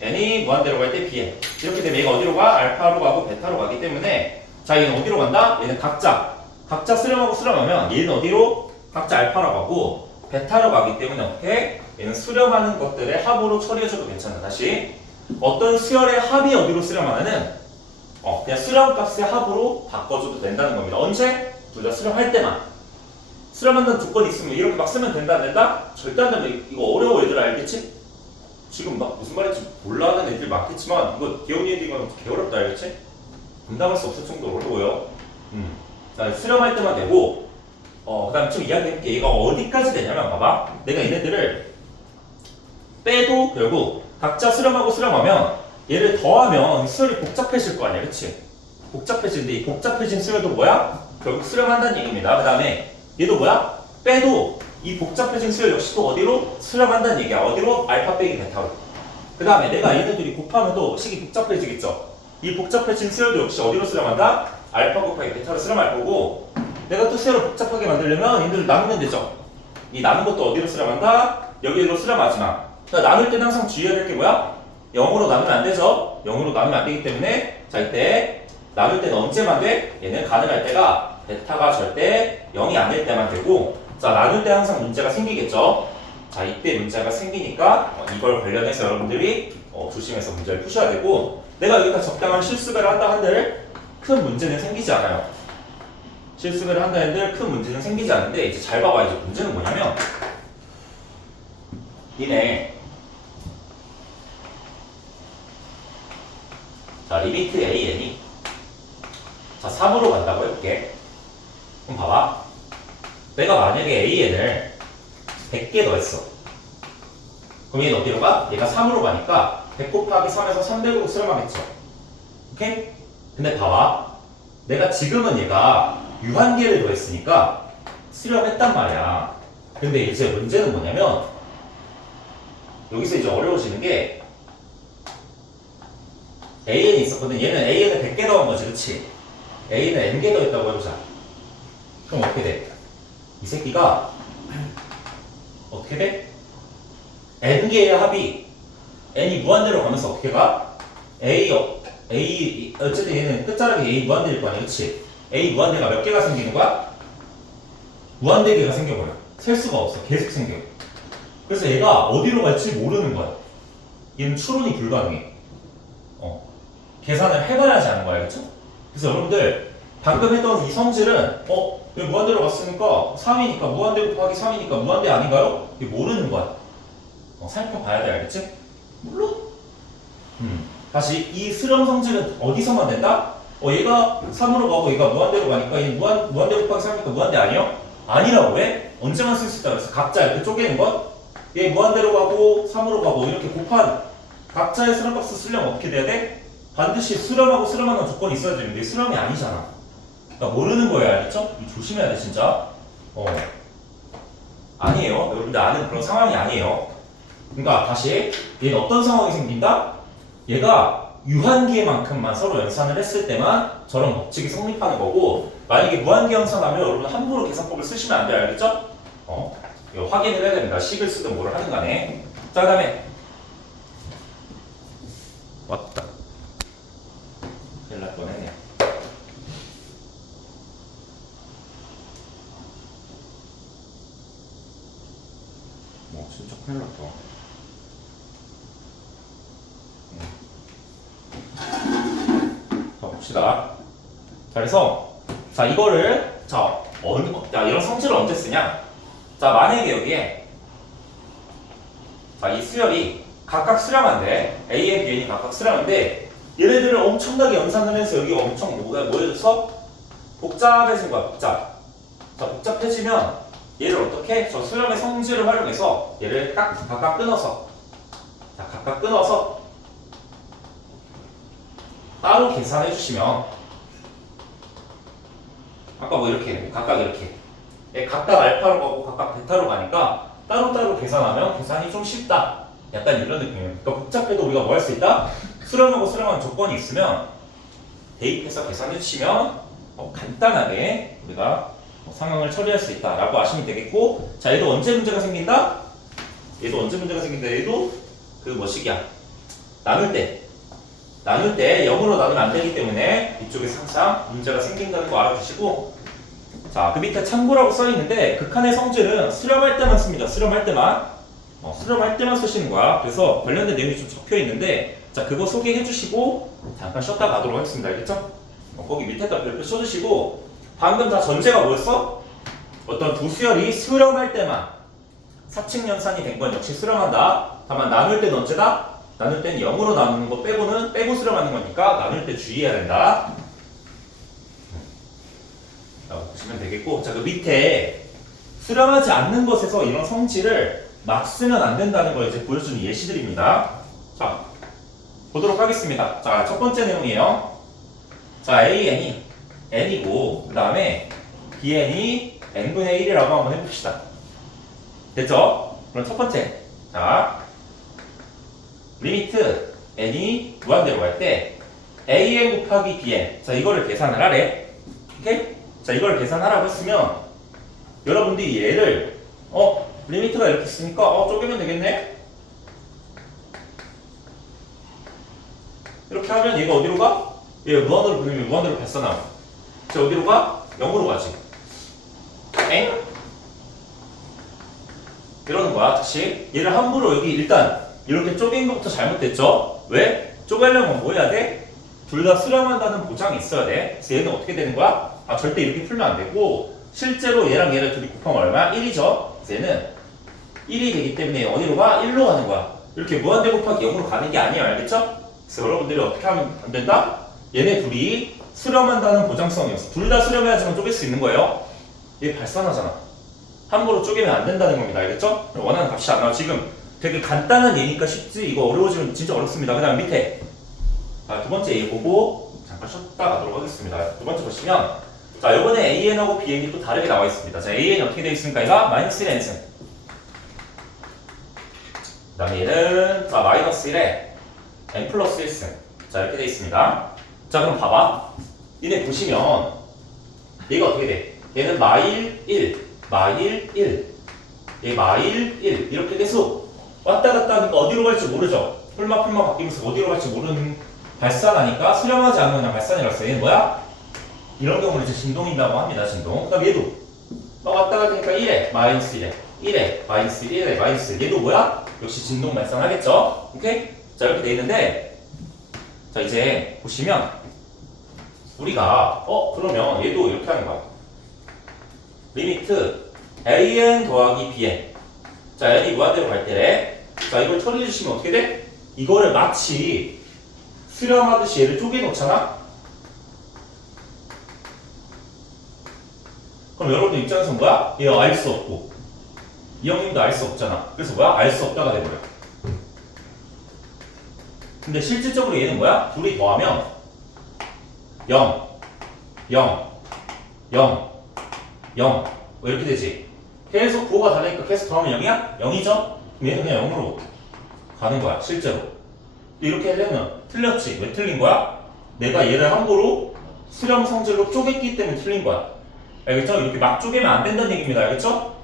n이 무한대로 갈 때 bn 이렇게 되면 얘가 어디로 가? 알파로 가고 베타로 가기 때문에 자, 얘는 어디로 간다? 얘는 각자 수렴하고 수렴하면 얘는 어디로? 각자 알파로 가고 베타로 가기 때문에 어떻게? 얘는 수렴하는 것들의 합으로 처리해줘도 괜찮아. 다시 어떤 수열의 합이 어디로 수렴하면은 그냥 수렴값의 합으로 바꿔줘도 된다는 겁니다. 언제? 둘 다 수렴할 때만. 수렴한다는 조건이 있으면 이렇게 막 쓰면 된다 안 된다? 절대 안 된다. 이거 어려워 얘들 알겠지? 지금 막 무슨 말인지 몰라 하는 애들 많겠지만 이거 기억이 이거 개어렵다 알겠지? 분담할 수 없을 정도로 어려워요. 자, 수렴할 때만 되고 그 다음에 좀 이야기해볼게. 얘가 어디까지 되냐면 봐봐. 내가 얘네들을 빼도 결국 각자 수렴하고 수렴하면 얘를 더하면 수열이 복잡해질 거 아니야, 그치? 복잡해지는데 이 복잡해진 수열도 뭐야? 결국 수렴한다는 얘기입니다. 그 다음에 얘도 뭐야? 빼도 이 복잡해진 수열 역시도 어디로? 수렴한다는 얘기야. 어디로? 알파 빼기 베타로. 그 다음에 내가 얘네들이 곱하면 또 식이 복잡해지겠죠? 이 복잡해진 수열도 역시 어디로 수렴한다? 알파 곱하기 베타로 수렴할 거고 내가 또 수열을 복잡하게 만들려면 얘네들을 나누면 되죠? 이 나눈 것도 어디로 수렴한다? 여기로 수렴하지 마. 그러니까 나눌 때는 항상 주의해야 될 게 뭐야? 0으로 나누면 안 되죠? 0으로 나누면 안 되기 때문에 자, 이때 나눌 때는 언제만 돼? 얘는 가능할 때가 베타가 절대 0이 안 될 때만 되고 자, 나눌 때 항상 문제가 생기겠죠? 자, 이때 문제가 생기니까 이걸 관련해서 여러분들이 조심해서 문제를 푸셔야 되고 내가 여기다 적당한 실수배를 한다 한들 큰 문제는 생기지 않아요. 실수배를 한다 한들 큰 문제는 생기지 않는데 이제 잘 봐봐. 이제 문제는 뭐냐면 니네 자, 리미트 AN이 자, 3으로 간다고 해볼게. 그럼 봐봐. 내가 만약에 AN을 100개 더했어. 그럼 얘는 어디로 가? 얘가 3으로 가니까 100 곱하기 3에서 300으로 수렴하겠죠. 오케이? 근데 봐봐. 내가 지금은 얘가 유한계를 더했으니까 수렴했단 말이야. 근데 이제 문제는 뭐냐면 여기서 이제 어려워지는 게 AN이 있었거든. 얘는 AN을 100개 더한 거지, 그치? A는 N개 더 있다고 해보자. 그럼 어떻게 돼? 이 새끼가 어떻게 돼? N개의 합이 N이 무한대로 가면서 어떻게 가? A 어쨌든 얘는 끝자락에 A 무한대일 거 아니야, 그치? A 무한대가 몇 개가 생기는 거야? 무한대개가 생겨버려. 셀 수가 없어. 계속 생겨. 그래서 얘가 어디로 갈지 모르는 거야. 얘는 추론이 불가능해. 계산을 해봐야지 하는 거야, 그쵸? 그래서 여러분들 방금 했던 이 성질은 여기 무한대로 갔으니까 3이니까 무한대 곱하기 3이니까 무한대 아닌가요? 이게 모르는 거야. 살펴봐야 돼, 알겠지? 물론 다시 이 수렴 성질은 어디서만 된다? 얘가 3으로 가고 얘가 무한대로 가니까 얘 무한대 곱하기 3이니까 무한대 아니야? 아니라고 해? 언제만 쓸 수 있다 그랬어? 각자 이렇게 쪼개는 것? 얘 무한대로 가고 3으로 가고 이렇게 곱한 각자의 수렴값을 쓰려면 어떻게 돼야 돼? 반드시 수렴하고 수렴하는 조건이 있어야 되는데 수렴이 아니잖아. 그러니까 모르는 거야, 알겠죠? 조심해야 돼, 진짜. 아니에요. 여러분들 아는 그런 상황이 아니에요. 그러니까 다시 얘는 어떤 상황이 생긴다? 얘가 유한계만큼만 서로 연산을 했을 때만 저런 법칙이 성립하는 거고, 만약에 무한계 연산하면 여러분 함부로 계산법을 쓰시면 안 돼요, 알겠죠? 이거 확인을 해야 됩니다. 식을 쓰든 뭐를 하든 간에. 자, 그 다음에 왔다. 큰일 날 뻔했네. 진짜 큰일 났다. 자, 봅시다. 자, 그래서 자 이거를 이런 성질을 언제 쓰냐? 자, 만약에 여기에 이 수열이 각각 수렴한데 A에 Bn이 각각 수렴한데 얘네들을 엄청나게 연산을 해서 여기 엄청 뭐 해줘서 복잡해진 거야, 복잡. 자, 복잡해지면 얘를 어떻게? 저 수렴의 성질을 활용해서 얘를 각각 끊어서 따로 계산해 주시면 아까 뭐 이렇게 각각 이렇게 각각 알파로 가고 각각 베타로 가니까 따로따로 계산하면 계산이 좀 쉽다. 약간 이런 느낌이에요. 그러니까 복잡해도 우리가 뭐 할 수 있다? 수렴하고 수렴하는 조건이 있으면 대입해서 계산해 주시면 간단하게 우리가 상황을 처리할 수 있다라고 아시면 되겠고, 자, 얘도 언제 문제가 생긴다? 얘도 그 뭐식이야? 나눌 때 0으로 나누면 안 되기 때문에 이쪽에서 항상 문제가 생긴다는 거 알아두시고, 자, 그 밑에 참고라고 써 있는데 극한의 성질은 수렴할 때만 씁니다. 수렴할 때만 쓰시는 거야. 그래서 관련된 내용이 좀 적혀 있는데, 자, 그거 소개해 주시고 잠깐 쉬었다 가도록 하겠습니다. 알겠죠? 거기 밑에다 별표 써주시고, 방금 다 전제가 뭐였어? 어떤 두 수열이 수렴할 때만 사칙 연산이 된 건 역시 수렴한다. 다만 나눌 때는 언제다? 나눌 때는 0으로 나누는 거 빼고 수렴하는 거니까 나눌 때 주의해야 된다. 보시면 되겠고, 자, 그 밑에 수렴하지 않는 것에서 이런 성질을 막 쓰면 안 된다는 걸 이제 보여주는 예시들입니다. 자, 보도록 하겠습니다. 자, 첫 번째 내용이에요. 자, AN이 N이고 그 다음에 BN이 N분의 1이라고 한번 해봅시다. 됐죠? 그럼 첫 번째, 자, 리미트 N이 무한대로 갈 때 AN 곱하기 BN, 자, 이거를 계산을 하래. 오케이? 자, 이걸 계산하라고 했으면 여러분들이 얘를 리미트가 이렇게 있으니까 쪼개면 되겠네? 이렇게 하면 얘가 어디로 가? 얘 무한으로 보내면 무한대로 발산하고, 자, 어디로 가? 0으로 가지. 엥? 이러는 거야. 다시 얘를 함부로 여기 일단 이렇게 쪼갠 것부터 잘못됐죠? 왜? 쪼개려면 뭐 해야 돼? 둘 다 수렴한다는 보장이 있어야 돼. 그래서 얘는 어떻게 되는 거야? 절대 이렇게 풀면 안 되고, 실제로 얘랑 얘를 둘이 곱하면 얼마? 1이죠? 그래서 얘는 1이 되기 때문에 어디로 가? 1로 가는 거야. 이렇게 무한대 곱하기 0으로 가는 게 아니에요. 알겠죠? 그래서 여러분들이 어떻게 하면 안 된다? 얘네 둘이 수렴한다는 보장성이 없어. 둘 다 수렴해야지만 쪼갤 수 있는 거예요. 얘 발산하잖아. 함부로 쪼개면 안 된다는 겁니다. 알겠죠? 원하는 값이 안 나와. 지금 되게 간단한 얘니까 쉽지, 이거 어려워지면 진짜 어렵습니다. 그 다음 밑에 두 번째 A 보고 잠깐 쉬었다 가도록 하겠습니다. 두 번째 보시면, 자, 요번에 AN하고 BN이 또 다르게 나와 있습니다. 자, AN이 어떻게 되어 있습니까? 얘가 마이너스 1의 n승. 그 다음에 얘는 마이너스 1의 n 플러스 1승. 자, 이렇게 되어 있습니다. 자, 그럼 봐봐. 얘네 보시면 얘가 어떻게 돼? 얘는 마일 1, 마일 1, 얘 마일 1 이렇게 계속 왔다 갔다 하니까 어디로 갈지 모르죠. 풀마 바뀌면서 어디로 갈지 모르는 발산하니까 수렴하지 않으면 그냥 발산이라고 써요. 얘는 뭐야? 이런 경우는 이제 진동이라고 합니다. 진동. 그다음 얘도 막 왔다 갔다 하니까 1에 마이너스 1에 1에 마이너스 1에 마이너스 1. 얘도 뭐야? 역시 진동 발산하겠죠. 오케이? 자 이렇게 돼 있는데 자 이제 보시면 우리가 그러면 얘도 이렇게 하는 거야. 리미트 an 더하기 bn. 자 n이 무한대로 갈 때 자 이걸 처리해 주시면 어떻게 돼? 이거를 마치 수렴하듯이 얘를 쪼개 놓잖아? 그럼 여러분들 입장에서 뭐야? 얘 알 수 없고 이 형님도 알 수 없잖아. 그래서 뭐야? 알 수 없다가 돼버려. 근데 실질적으로 얘는 뭐야? 둘이 더하면 0, 0, 0, 0 뭐 이렇게 되지. 계속 부호가 다르니까 계속 더하면 0이야? 0이죠? 그럼 얘는 그냥 0으로 가는 거야 실제로. 이렇게 하려면 틀렸지. 왜 틀린 거야? 내가 얘를 함부로 수렴 성질로 쪼갰기 때문에 틀린 거야. 알겠죠? 이렇게 막 쪼개면 안 된다는 얘기입니다. 알겠죠?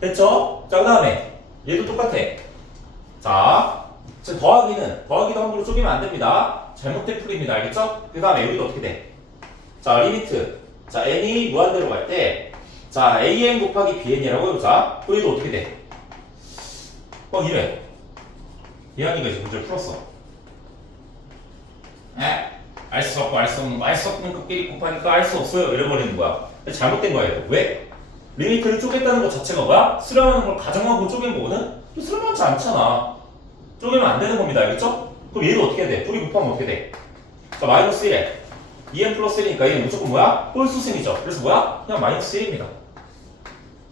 됐죠? 자, 그 다음에 얘도 똑같아. 자, 더하기도 함부로 쪼개면 안 됩니다. 잘못된 풀이입니다. 알겠죠? 그 다음에 여기도 어떻게 돼? 자, 리미트. 자, n이 무한대로 갈 때, 자, an 곱하기 bn이라고 해보자. 그럼 얘도 어떻게 돼? 이래. 예안이가 이제 문제를 풀었어. 알 수 없고 알 수 없는 거, 알 수 없는 것끼리 곱하니까 알 수 없어요. 이래버리는 거야. 잘못된 거야, 이거. 왜? 리미트를 쪼갰다는 것 자체가 뭐야? 수렴하는 걸 가정하고 쪼갠 거거든? 또 수렴하지 않잖아. 쪼개면 안 되는 겁니다. 알겠죠? 그럼 얘도 어떻게 돼? 둘이 곱하면 어떻게 돼? 자, 마이너스 1에 2n 플러스 1이니까 얘는 무조건 뭐야? 홀수승이죠. 그래서 뭐야? 그냥 마이너스 1입니다.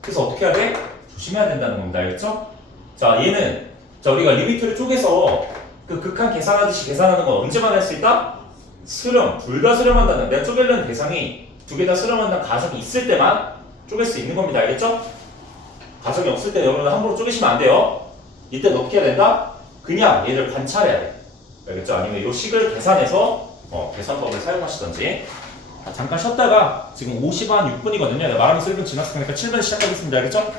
그래서 어떻게 해야 돼? 조심해야 된다는 겁니다. 알겠죠? 자, 얘는 자 우리가 리미트를 쪼개서 그 극한 계산하듯이 계산하는 건 언제만 할 수 있다? 수렴, 둘 다 수렴한다는 내가 쪼개려는 대상이 두 개 다 수렴한다는 가정이 있을 때만 쪼갤 수 있는 겁니다. 알겠죠? 가정이 없을 때 여러분 함부로 쪼개시면 안 돼요. 이때 어떻게 해야 된다? 그냥 얘를 관찰해야 돼. 알겠죠? 아니면 이 식을 계산해서 계산법을 사용하시던지. 잠깐 쉬었다가 지금 50한 6분이거든요. 말하면서 1분 지났으니까 7분 시작하겠습니다. 알겠죠?